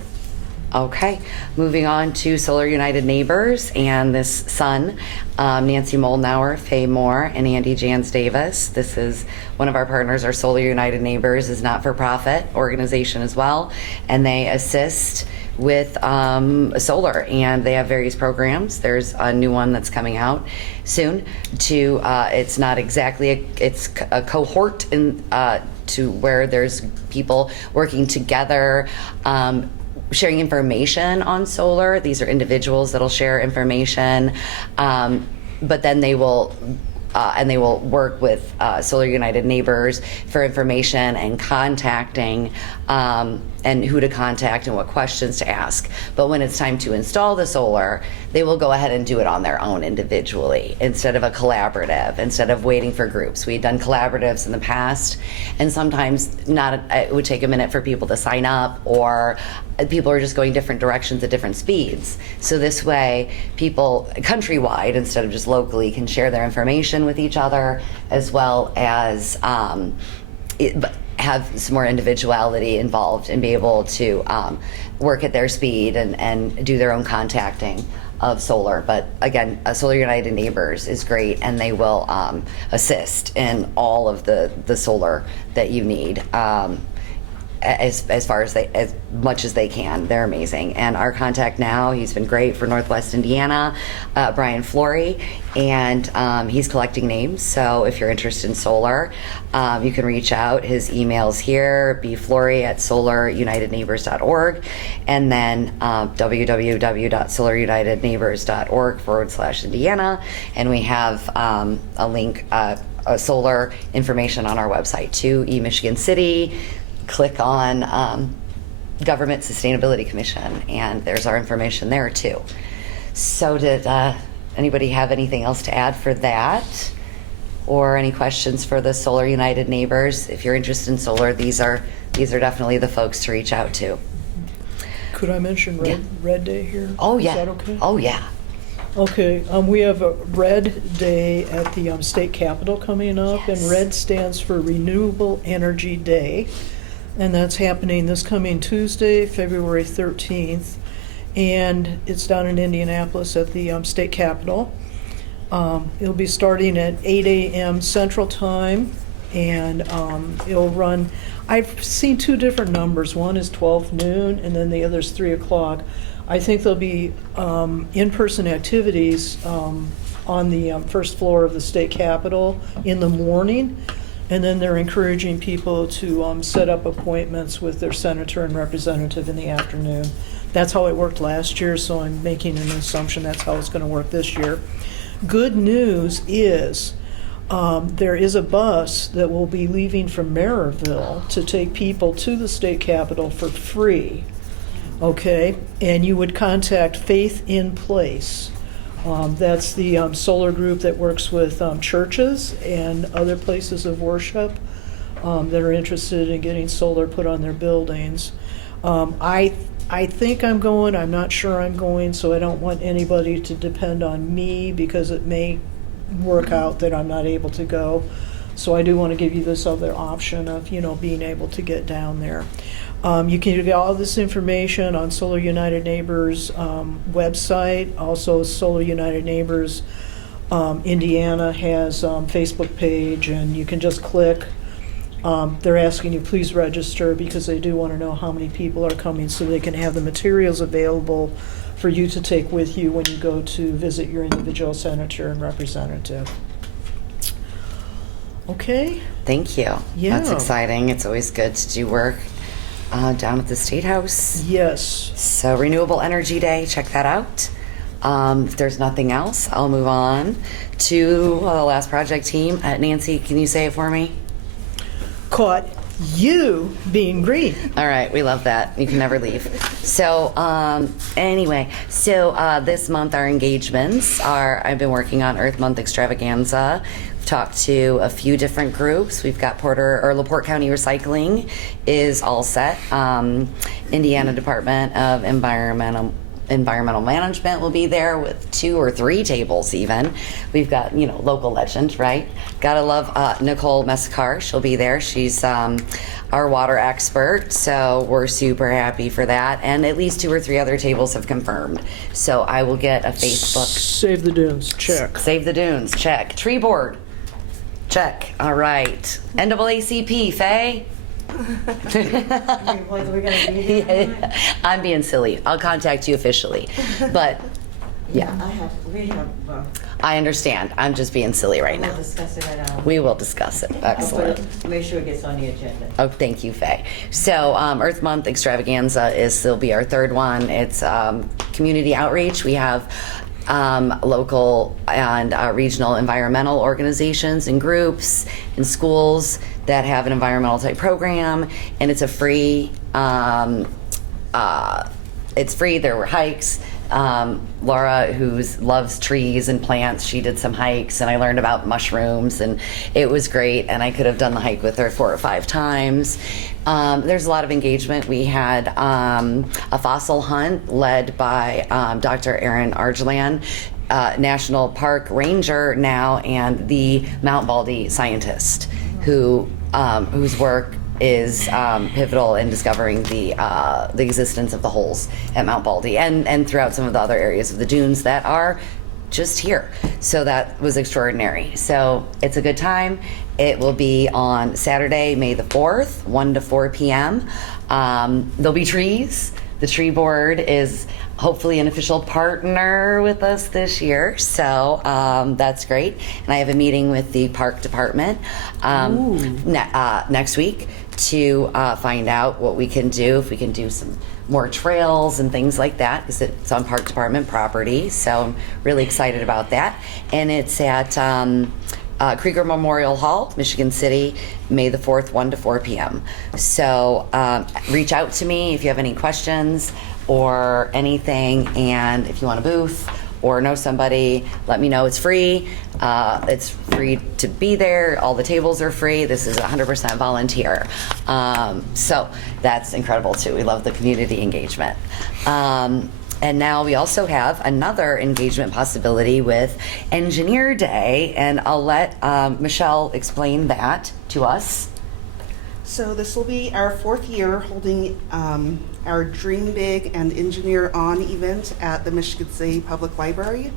Okay, moving on to Solar United Neighbors and this son, Nancy Moldnauer, Faye Moore, and Andy Jans Davis. This is one of our partners. Our Solar United Neighbors is not-for-profit organization as well, and they assist with solar, and they have various programs. There's a new one that's coming out soon to it's not exactly it's a cohort in to where there's people working together, sharing information on solar. These are individuals that'll share information, but then they will work with Solar United Neighbors for information and contacting and who to contact and what questions to ask. But when it's time to install the solar, they will go ahead and do it on their own individually instead of a collaborative, instead of waiting for groups. We'd done collaboratives in the past, and sometimes it would take a minute for people to sign up, or people are just going different directions at different speeds. So this way, people countrywide, instead of just locally, can share their information with each other, as well as have some more individuality involved and be able to work at their speed and do their own contacting of solar. But again, Solar United Neighbors is great, and they will assist in all of the solar that you need. As far as much as they can. They're amazing. And our contact now, he's been great for Northwest Indiana, Brian Flory, and he's collecting names. So if you're interested in solar, you can reach out. His email's here, bflory@solarunitedneighbors.org, and then www.solarunitedneighbors.org/Indiana. And we have a link, solar information on our website too, eMichigan City. Click on Government Sustainability Commission, and there's our information there too. So did anybody have anything else to add for that? Or any questions for the Solar United Neighbors? If you're interested in solar, these are definitely the folks to reach out to. Could I mention Red Day here? Oh yeah. Is that okay? Oh yeah. Okay, we have a Red Day at the state capitol coming up, Yes. and RED stands for Renewable Energy Day. And that's happening this coming Tuesday, February 13th. And it's down in Indianapolis at the state capitol. It'll be starting at 8 a.m. Central Time, and it'll run, I've seen two different numbers. One is 12 noon, and then the other's 3 o'clock. I think there'll be in-person activities on the first floor of the state capitol in the morning, and then they're encouraging people to set up appointments with their senator and representative in the afternoon. That's how it worked last year, so I'm making an assumption that's how it's going to work this year. Good news is there is a bus that will be leaving from Maryville to take people to the state capitol for free. Okay, and you would contact Faith in Place. That's the solar group that works with churches and other places of worship that are interested in getting solar put on their buildings. I think I'm going, I'm not sure I'm going, so I don't want anybody to depend on me because it may work out that I'm not able to go. So I do want to give you this other option of, being able to get down there. You can get all this information on Solar United Neighbors website. Also, Solar United Neighbors Indiana has Facebook page, and you can just click. They're asking you please register because they do want to know how many people are coming so they can have the materials available for you to take with you when you go to visit your individual senator and representative. Okay? Thank you. Yeah. That's exciting. It's always good to do work down at the State House. Yes. So Renewable Energy Day, check that out. If there's nothing else, I'll move on to the last project team. Nancy, can you say it for me? Caught you being green. All right, we love that. You can never leave. So anyway, this month our engagements are, I've been working on Earth Month Extravaganza. We've talked to a few different groups. We've got LaPorte County Recycling is all set. Indiana Department of Environmental Management will be there with 2 or 3 tables even. We've got, local legend, right? Gotta love Nicole Meskar. She'll be there. She's our water expert, so we're super happy for that. And at least 2 or 3 other tables have confirmed. So I will get a Facebook. Save the Dunes, check. Save the Dunes, check. Tree board, check. All right. NAACP, Faye? Whether we're gonna be there or not? I'm being silly. I'll contact you officially. But, yeah, We have, I understand. I'm just being silly right we'll now. discuss it at our. We will discuss it. Excellent. Make sure it gets on the agenda. Oh, thank you, Faye. So, Earth Month Extravaganza will be our 3rd one. It's community outreach. We have local and regional environmental organizations and groups and schools that have an environmental type program, and it's a free. It's free. There were hikes. Laura, who loves trees and plants, she did some hikes, and I learned about mushrooms, and it was great. And I could have done the hike with her 4 or 5 times. There's a lot of engagement. We had a fossil hunt led by Dr. Aaron Argelan, National Park Ranger now, and the Mount Baldy scientist, whose work is pivotal in discovering the existence of the holes at Mount Baldy and throughout some of the other areas of the dunes that are just here. So that was extraordinary. So it's a good time. It will be on Saturday, May the 4th, 1 to 4 p.m. There'll be trees. The tree board is hopefully an official partner with us this year, so that's great. And I have a meeting with the park department next week to find out what we can do, if we can do some more trails and things like that, because it's on park department property. So I'm really excited about that. And it's at Krieger Memorial Hall, Michigan City, May the 4th, 1 to 4 p.m. So reach out to me if you have any questions or anything, and if you want a booth or know somebody, let me know. It's free. It's free to be there. All the tables are free. This is 100% volunteer. So that's incredible too. We love the community engagement. And now we also have another engagement possibility with Engineer Day, and I'll let Michelle explain that to us. So this will be our 4th year holding our Dream Big and Engineer On event at the Michigan City Public Library.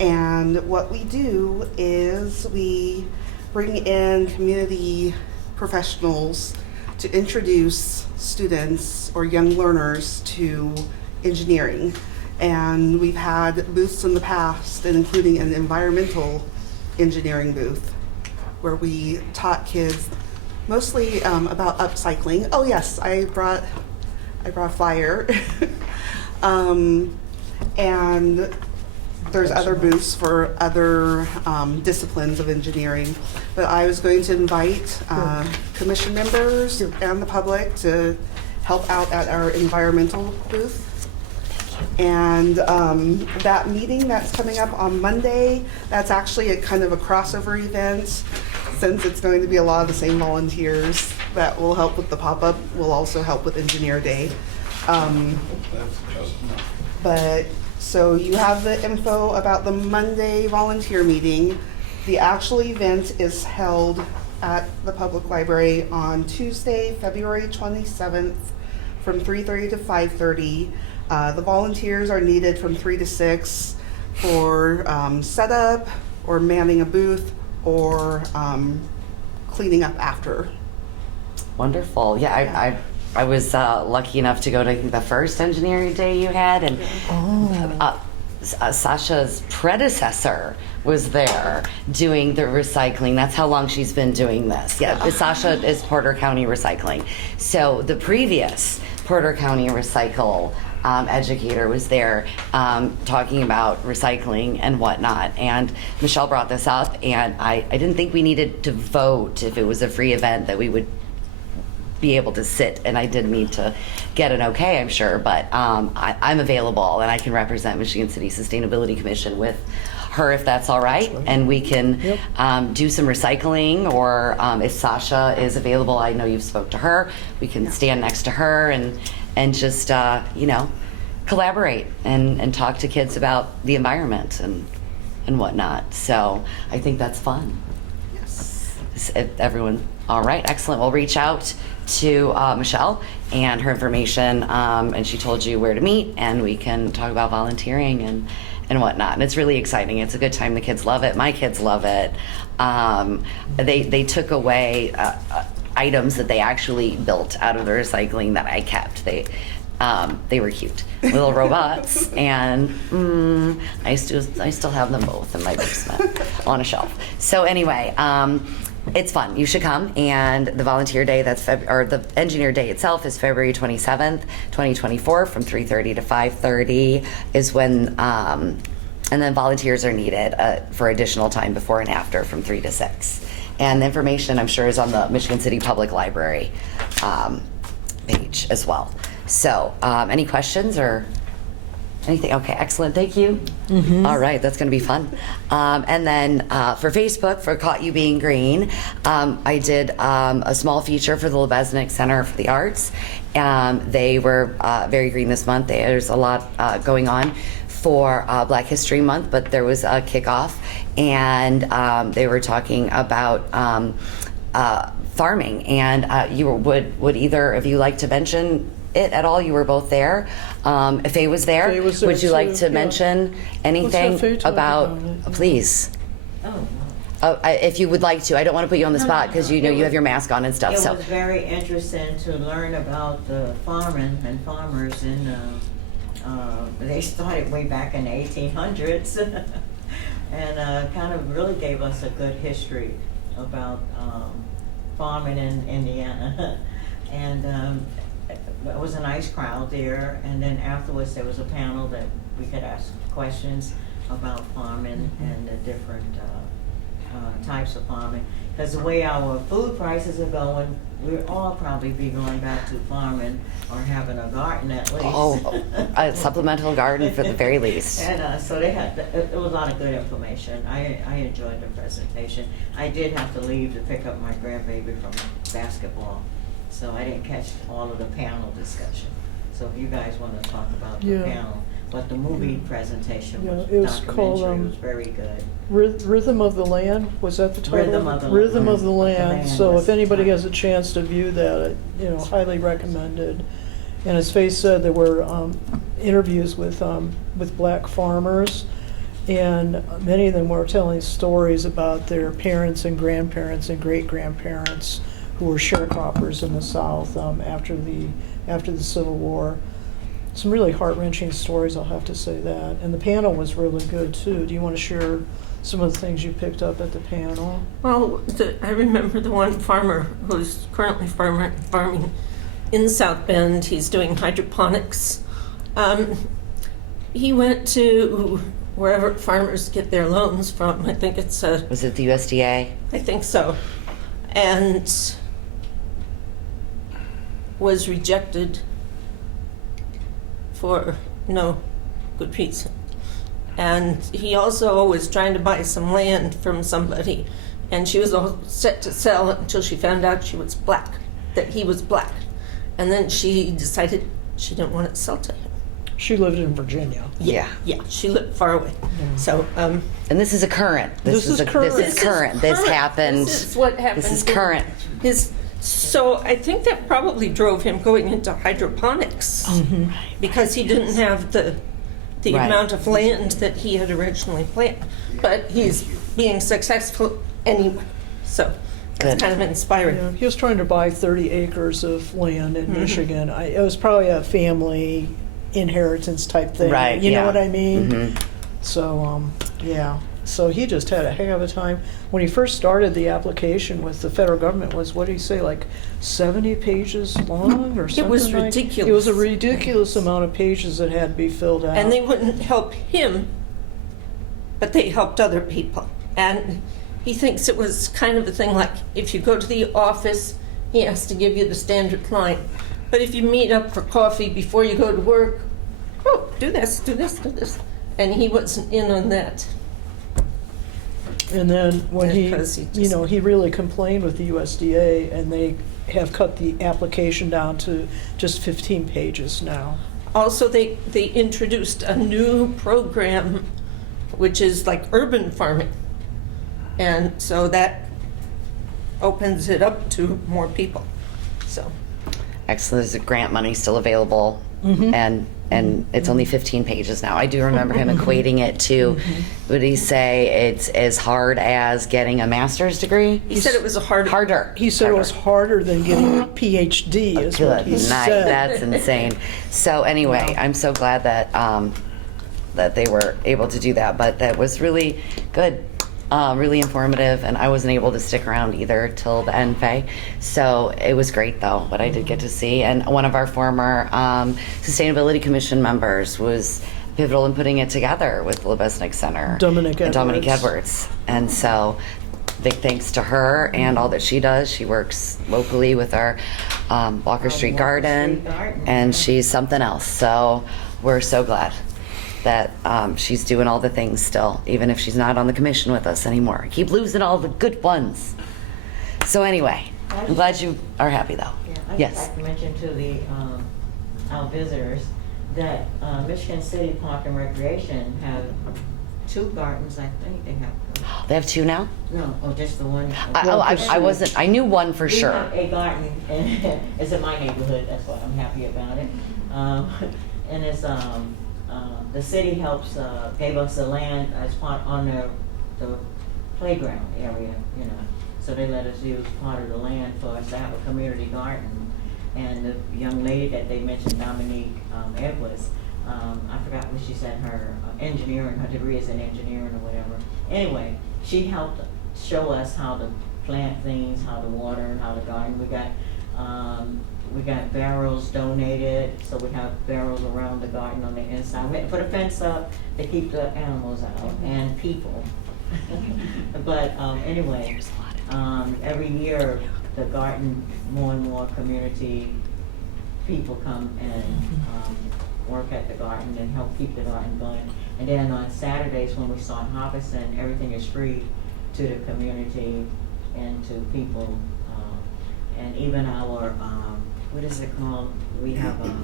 And what we do is we bring in community professionals to introduce students or young learners to engineering. And we've had booths in the past, including an environmental engineering booth, where we taught kids mostly about upcycling. Oh yes, I brought fire. And there's other booths for other disciplines of engineering. But I was going to invite commission members and the public to help out at our environmental booth. And that meeting that's coming up on Monday, that's actually a kind of a crossover event, since it's going to be a lot of the same volunteers that will help with the pop-up, will also help with Engineer Day. But, so you have the info about the Monday volunteer meeting. The actual event is held at the public library on Tuesday, February 27th from 3:30 to 5:30. The volunteers are needed from 3 to 6 for setup or manning a booth or cleaning up after. Wonderful. Yeah, I was lucky enough to go to the first engineering day you had, and Sasha's predecessor was there doing the recycling. That's how long she's been doing this. Yeah, Sasha is Porter County Recycling. So the previous Porter County Recycle educator was there talking about recycling and whatnot. And Michelle brought this up, and I didn't think we needed to vote if it was a free event that we would be able to sit, and I did need to get an okay, I'm sure, but I'm available and I can represent Michigan City Sustainability Commission with her if that's all right, and we can do some recycling, or if Sasha is available, I know you've spoke to her, we can stand next to her and just you know, collaborate and talk to kids about the environment and whatnot. So I think that's fun. Yes. Everyone, all right, excellent. We'll reach out to Michelle and her information, and she told you where to meet, and we can talk about volunteering and whatnot. And it's really exciting. It's a good time. The kids love it. My kids love it. They took away items that they actually built out of the recycling that I kept. They were cute little robots, and I still have them both in my basement on a shelf. So anyway, it's fun. You should come. And the volunteer day, the engineer day itself is February 27th, 2024, from 3:30 to 5:30 is when, and then volunteers are needed for additional time before and after from 3 to 6. And the information, I'm sure, is on the Michigan City Public Library page as well. So, any questions or anything? Okay, excellent. Thank you. All right, that's going to be fun. And then for Facebook, for Caught You Being Green, I did a small feature for the Lebesnick Center for the Arts. They were very green this month. There's a lot going on for Black History Month, but there was a kickoff, and they were talking about farming. And you would either of you like to mention it at all? You were both there. If Faye was there, Faye was there would you like too, to yeah. mention anything Faye talk about about it? Please. Oh, If you would like to. I don't want to put you on the No, spot no, because no. you know It you was- have your mask on and stuff. it So was very interesting to learn about the farming and farmers in, they started way back in the 1800s. And kind of really gave us a good history about farming in Indiana. And it was a nice crowd there. And then afterwards, there was a panel that we could ask questions about farming and the different types of farming. Because the way our food prices are going, we'll all probably be going back to farming or having a garden at least. a supplemental garden for the very least. And so they had, it was a lot of good information. I enjoyed the presentation. I did have to leave to pick up my grandbaby from basketball, so I didn't catch all of the panel discussion. So if you guys want to talk about the Yeah. panel, but the movie presentation Yeah, was it was called, documentary, was very good. Rhythm of the Land, was that the title? Rhythm of the Land. Rhythm of the Rhythm of the Land. Land So was if the anybody title. has a chance to view that, highly recommended. And as Faye said, there were interviews with black farmers, And many of them were telling stories about their parents and grandparents and great-grandparents who were sharecroppers in the South after the Civil War. Some really heart-wrenching stories, I'll have to say that. And the panel was really good, too. Do you want to share some of the things you picked up at the panel? Well, I remember the one farmer who's currently farming in South Bend. He's doing hydroponics. He went to wherever farmers get their loans from. I think it's Was it the USDA? I think so. And was rejected for no good reason. And he also was trying to buy some land from somebody, and she was all set to sell until she found out she was black, that he was black. And then she decided she didn't want to sell to him. She lived in Virginia. Yeah. Yeah, she lived far away. So, And this is a current. This is current. This is current. This happened. This is what happened. This is current. So I think that probably drove him going into hydroponics because he didn't have the Right. amount of land that he had originally planned. But he's being successful anyway. So Good. it's kind of inspiring. Yeah, he was trying to buy 30 acres of land in Michigan. It was probably a family inheritance type thing. Right, You know yeah. what I mean? Mhm. So, yeah. So he just had a heck of a time. When he first started the application with the federal government was, what did he say, like 70 pages long or something? It was like- ridiculous. It was a ridiculous amount of pages that had to be filled out. And they wouldn't help him, but they helped other people. And he thinks it was kind of a thing like if you go to the office, he has to give you the standard line. But if you meet up for coffee before you go to work, oh, do this, do this, do this. And he wasn't in on that. And then when Because he just- he really complained with the USDA, and they have cut the application down to just 15 pages now. Also, they introduced a new program, which is like urban farming. And so that opens it up to more people. So, Excellent. There's a grant money still available, and it's only 15 pages now. I do remember him equating it to, would he say it's as hard as getting a master's degree? he said it was a Harder. He said it was harder than getting a PhD, is what Good he night. said. That's insane. So anyway, I'm so glad that that they were able to do that. But that was really good, really informative, and I wasn't able to stick around either till the end, Faye. So it was great though, what I did get to see. And one of our former Sustainability Commission members was pivotal in putting it together with the Lebesnick Center. Dominic And Dominic Edwards. Edwards. And so big thanks to her and all that she does. She works locally with our Walker Street Garden, and she's something else. So we're so glad that she's doing all the things still, even if she's not on the commission with us anymore. I keep losing all the good ones. So anyway, I'm glad you are happy though. Yeah, I'd Yes. just like to mention to the, our visitors that Michigan City Park and Recreation have 2 gardens, I think they have. They have 2 now? No, or just the one. I wasn't, I knew one for We sure. have a garden, and it's in my neighborhood, that's why I'm happy about it. And it's, the city helps, gave us the land as part on the playground area, you know. So they let us use part of the land for us to have a community garden. And the young lady that they mentioned, Dominique Edwards, I forgot what she said, her engineering, her degree is in engineering or whatever. Anyway, she helped show us how to plant things, how to water, how to garden. We got barrels donated, so we have barrels around the garden on the inside. We had to put a fence up to keep the animals out and people. But anyway, every year the garden, more and more community people come and work at the garden and help keep the garden going. And then on Saturdays when we start harvesting, everything is free to the community and to people. And even our, what is it called? We have a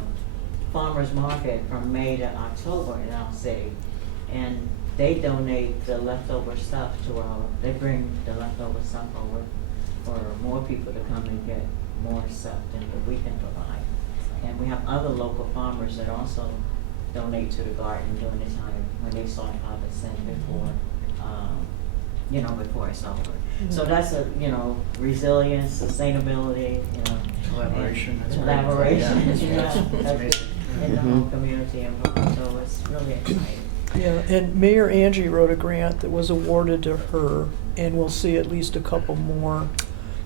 farmer's market from May to October in our city. And they donate the leftover stuff to they bring the leftover stuff over for more people to come and get more stuff than what we can provide. And we have other local farmers that also donate to the garden during the time when they saw harvesting before, before it's over. So that's resilience, sustainability, Collaboration. and That's great. collaboration, Yeah. That's amazing. in the whole community involved, so it's really exciting. Yeah, and Mayor Angie wrote a grant that was awarded to her, and we'll see at least a couple more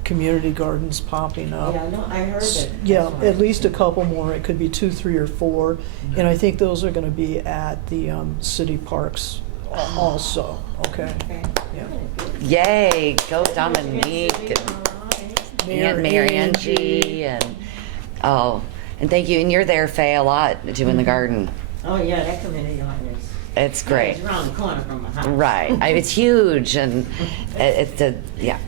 community gardens popping up. Yeah, no, I heard it. Yeah, That's why. at least a couple more. It could be 2, 3, or 4. And I think those are gonna be at the city parks also, okay? Okay. Yeah. Yay, go Dominique and Mayor Angie and thank you. And you're there, Faye, a lot doing the garden. Oh, yeah, that community garden is. It's great. It's around the corner from my house. Right. It's huge and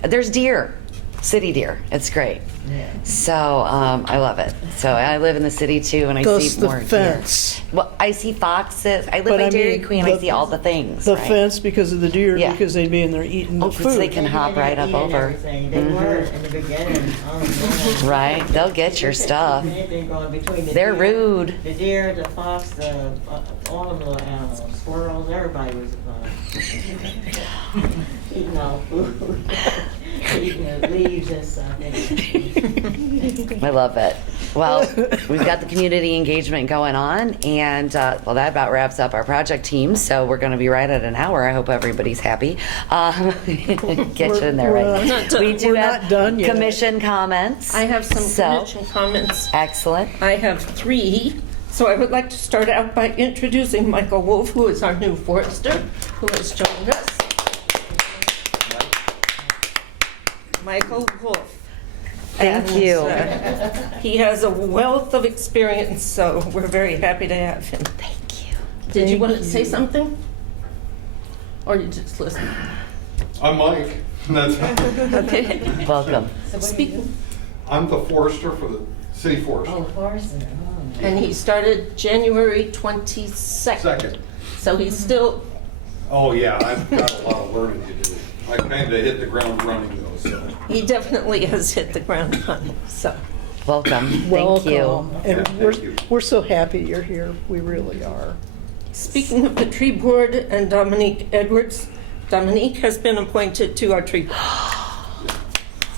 there's deer, city deer. It's great. Yeah. So I love it. So I live in the city too, and I Thus see the more fence. deer. Well, I see foxes. I live But by I Dairy mean, Queen. I see all the things. The right? fence because of the deer, Yeah. because they'd be in there eating the Oh, 'cause they food. can hop right up over. Everything. They were in the beginning. Oh, man. Right. They'll get your stuff. Anything going between the They're deer, rude. The deer, the fox, all of the animals, squirrels, everybody was eating all food, eating the leaves and stuff. I love it. Well, we've got the community engagement going on, and that about wraps up our project team. So we're going to be right at an hour. I hope everybody's happy. Get you in there, We're right? not done. We do We're have not done yet. commission comments. I have some So, commission comments. Excellent. I have 3. So I would like to start out by introducing Michael Wolf, who is our new forester, who has joined us. Michael Wolf. Thank And, you. he has a wealth of experience, so we're very happy to have him. Thank you. Did you Thank want to you. say something? Or you just listen? I'm Mike. That's, Okay. Welcome. Speaking, I'm the forester for the city forester. Oh, Forrester. Oh, and he started January 22nd. Second. So he's still, Oh, yeah, I've got a lot of learning to do. I kind of hit the ground running though, so. he definitely has hit the ground running, so. Welcome. Thank Welcome. you. And Yeah, thank you. we're so happy you're here. We really are. Speaking of the tree board and Dominique Edwards, Dominique has been appointed to our tree board.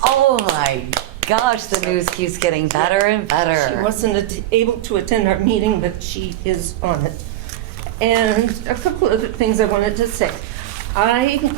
Oh my gosh, the news keeps getting better and better. She wasn't able to attend our meeting, but she is on it. And a couple other things I wanted to say. I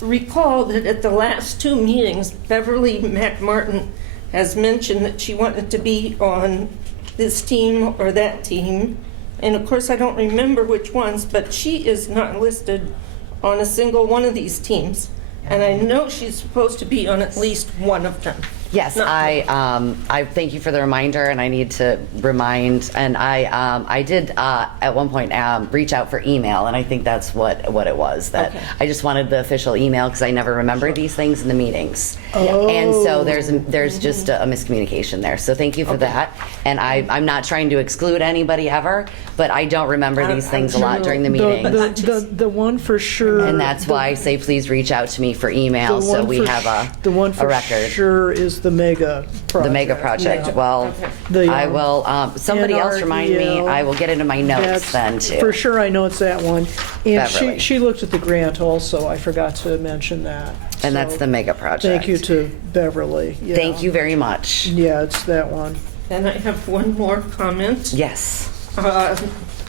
recall that at the last 2 meetings, Beverly McMartin has mentioned that she wanted to be on this team or that team. And of course, I don't remember which ones, but she is not listed on a single one of these teams. And I know she's supposed to be on at least one of them. Yes, No. I thank you for the reminder, and I need to remind, and I did at one point reach out for email, and I think that's what it was, that Okay. I just wanted the official email because I never remember these things in the meetings. Oh. And so there's just a miscommunication there, so thank you for that. And I'm not trying to exclude anybody ever, but I don't remember these things a lot during the meetings. The one for sure. And that's why I say please reach out to me for email the so one we for have the one a for record. sure is the mega project. The mega project. Yeah. Well, Okay. The, I will. Somebody else remind me. NREL. I will get into my notes then too. For sure, I know it's that one. And Beverly. she looked at the grant also. I forgot to mention that. And that's So, the mega project. Thank you to Beverly. Yeah. Thank you very much. Yeah, it's that one. And I have one more comment. Yes.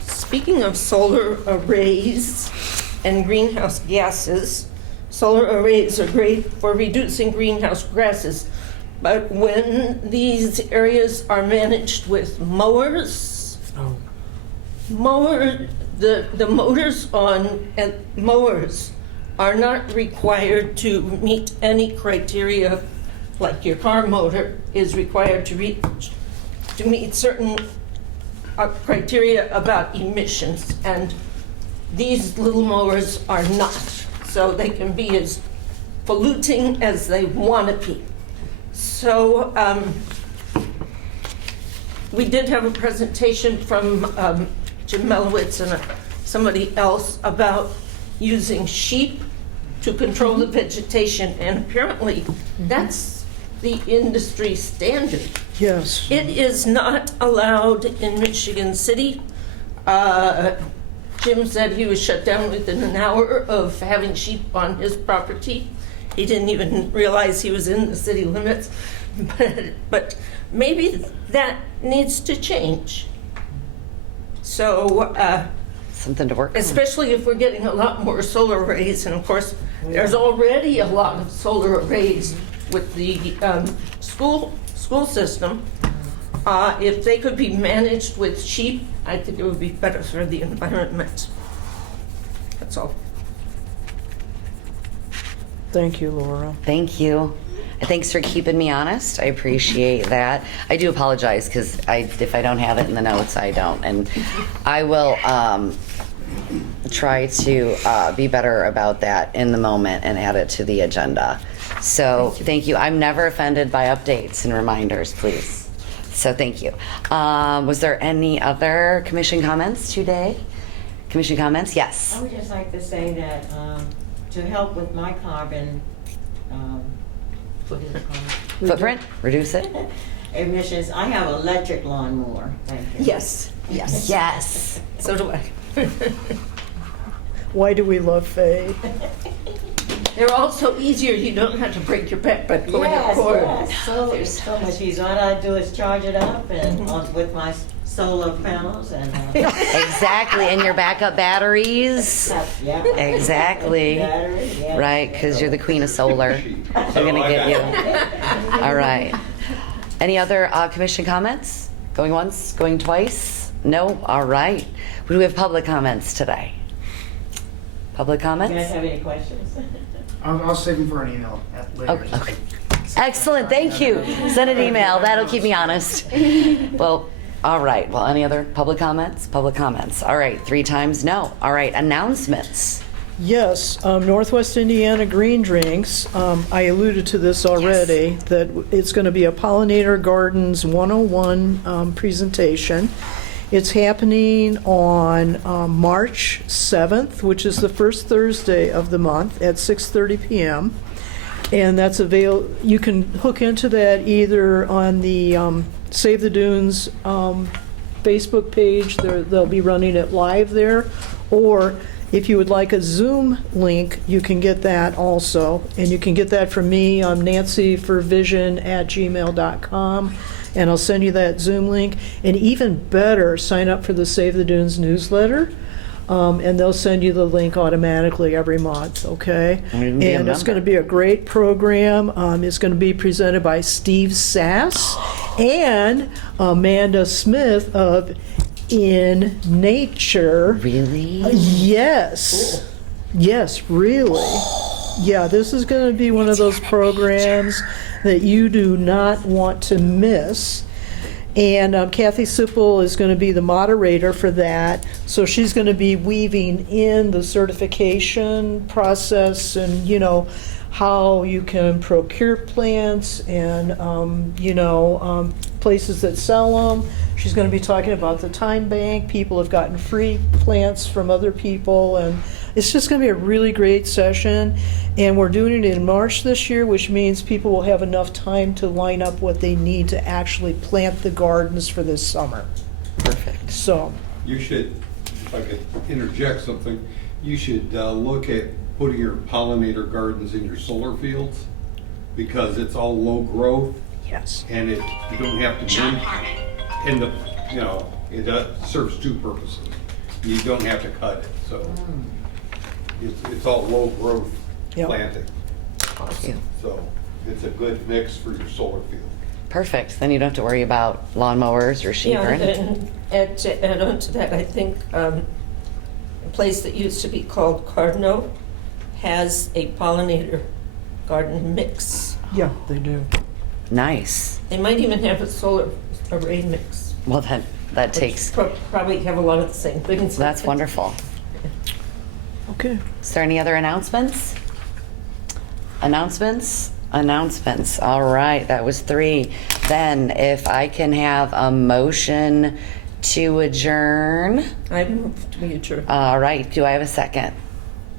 Speaking of solar arrays and greenhouse gases, solar arrays are great for reducing greenhouse gases. But when these areas are managed with mowers, the motors on mowers are not required to meet any criteria, like your car motor is required to meet certain criteria about emissions, and these little mowers are not. So they can be as polluting as they want to be. So we did have a presentation from Jim Melowitz and somebody else about using sheep to control the vegetation, and apparently that's the industry standard. Yes. It is not allowed in Michigan City. Jim said he was shut down within an hour of having sheep on his property. He didn't even realize he was in the city limits. But maybe that needs to change. So, Something to work on. especially if we're getting a lot more solar arrays, and of course, there's already a lot of solar arrays with the school system. If they could be managed with sheep, I think it would be better for the environment. That's all. Thank you, Laura. Thank you. Thanks for keeping me honest. I appreciate that. I do apologize because if I don't have it in the notes, I don't. And I will try to be better about that in the moment and add it to the agenda. So thank you. I'm never offended by updates and reminders, please. So thank you. Was there any other commission comments today? Commission comments? Yes. I would just like to say that to help with my carbon Footprint? Reduce it? emissions, I have an electric lawnmower. Thank you. Yes, yes. Yes. So do I. Why do we love Faye? They're also easier. You don't have to break your back by pulling a cord. Yes, so much easier. All I do is charge it up and with my solar panels and. Exactly. And your backup batteries? Yeah. Exactly. Battery, yeah. Right, because you're the queen of solar. They're going to get you. All right. Any other commission comments? Going once, going twice? No? All right. Do we have public comments today? Public You guys comments? have any questions? I'll save them for an email later. Okay. Excellent, thank you. Send an email, that'll keep me honest. Well, all right, well, any other public comments? Public comments. All right, 3 times no. All right, announcements. Yes, Northwest Indiana Green Drinks, I alluded to this already, that it's going to be a Pollinator Gardens 101 presentation. It's happening on March 7th, which is the first Thursday of the month at 6:30 p.m. And that's you can hook into that either on the Save the Dunes Facebook page. They'll be running it live there, or if you would like a Zoom link, you can get that also. And you can get that from me. I'm nancyforvision@gmail.com. And I'll send you that Zoom link. And even better, sign up for the Save the Dunes newsletter. And they'll send you the link automatically every month, okay? can be a And it's member. going to be a great program. It's going to be presented by Steve Sass and Amanda Smith of In Nature. Really? Yes. Yes, really. Yeah, this is going to be one of those programs that you do not want to miss. And Kathy Sipple is going to be the moderator for that. So she's going to be weaving in the certification process and, how you can procure plants and, places that sell them. She's going to be talking about the time bank. People have gotten free plants from other people, and it's just going to be a really great session. And we're doing it in March this year, which means people will have enough time to line up what they need to actually plant the gardens for this summer. Perfect. So, You should, if I could interject something, you should look at putting your pollinator gardens in your solar fields, because it's all low growth yes. and you don't have to move. And it serves 2 purposes. You don't have to cut it, so it's all low growth Yep. planting. Yeah. So it's a good mix for your solar field. Perfect. Then you don't have to worry about lawnmowers or sheep Yeah, or anything. and to add on to that, I think a place that used to be called Cardno has a pollinator garden mix. Yeah, they do. Nice. They might even have a solar array mix. Well, that which takes, Probably have a lot of the same things. that's wonderful. Okay. Is there any other announcements? Announcements? Announcements. All right, that was 3. Then if I can have a motion to adjourn. I moved to adjourn. All right, do I have a second?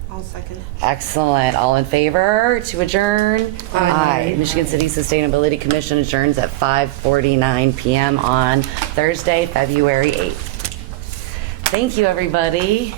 I'll second. Excellent. All in favor to adjourn? Aye. Michigan City Sustainability Commission adjourns at 5:49 p.m. on Thursday, February 8th. Thank you, everybody.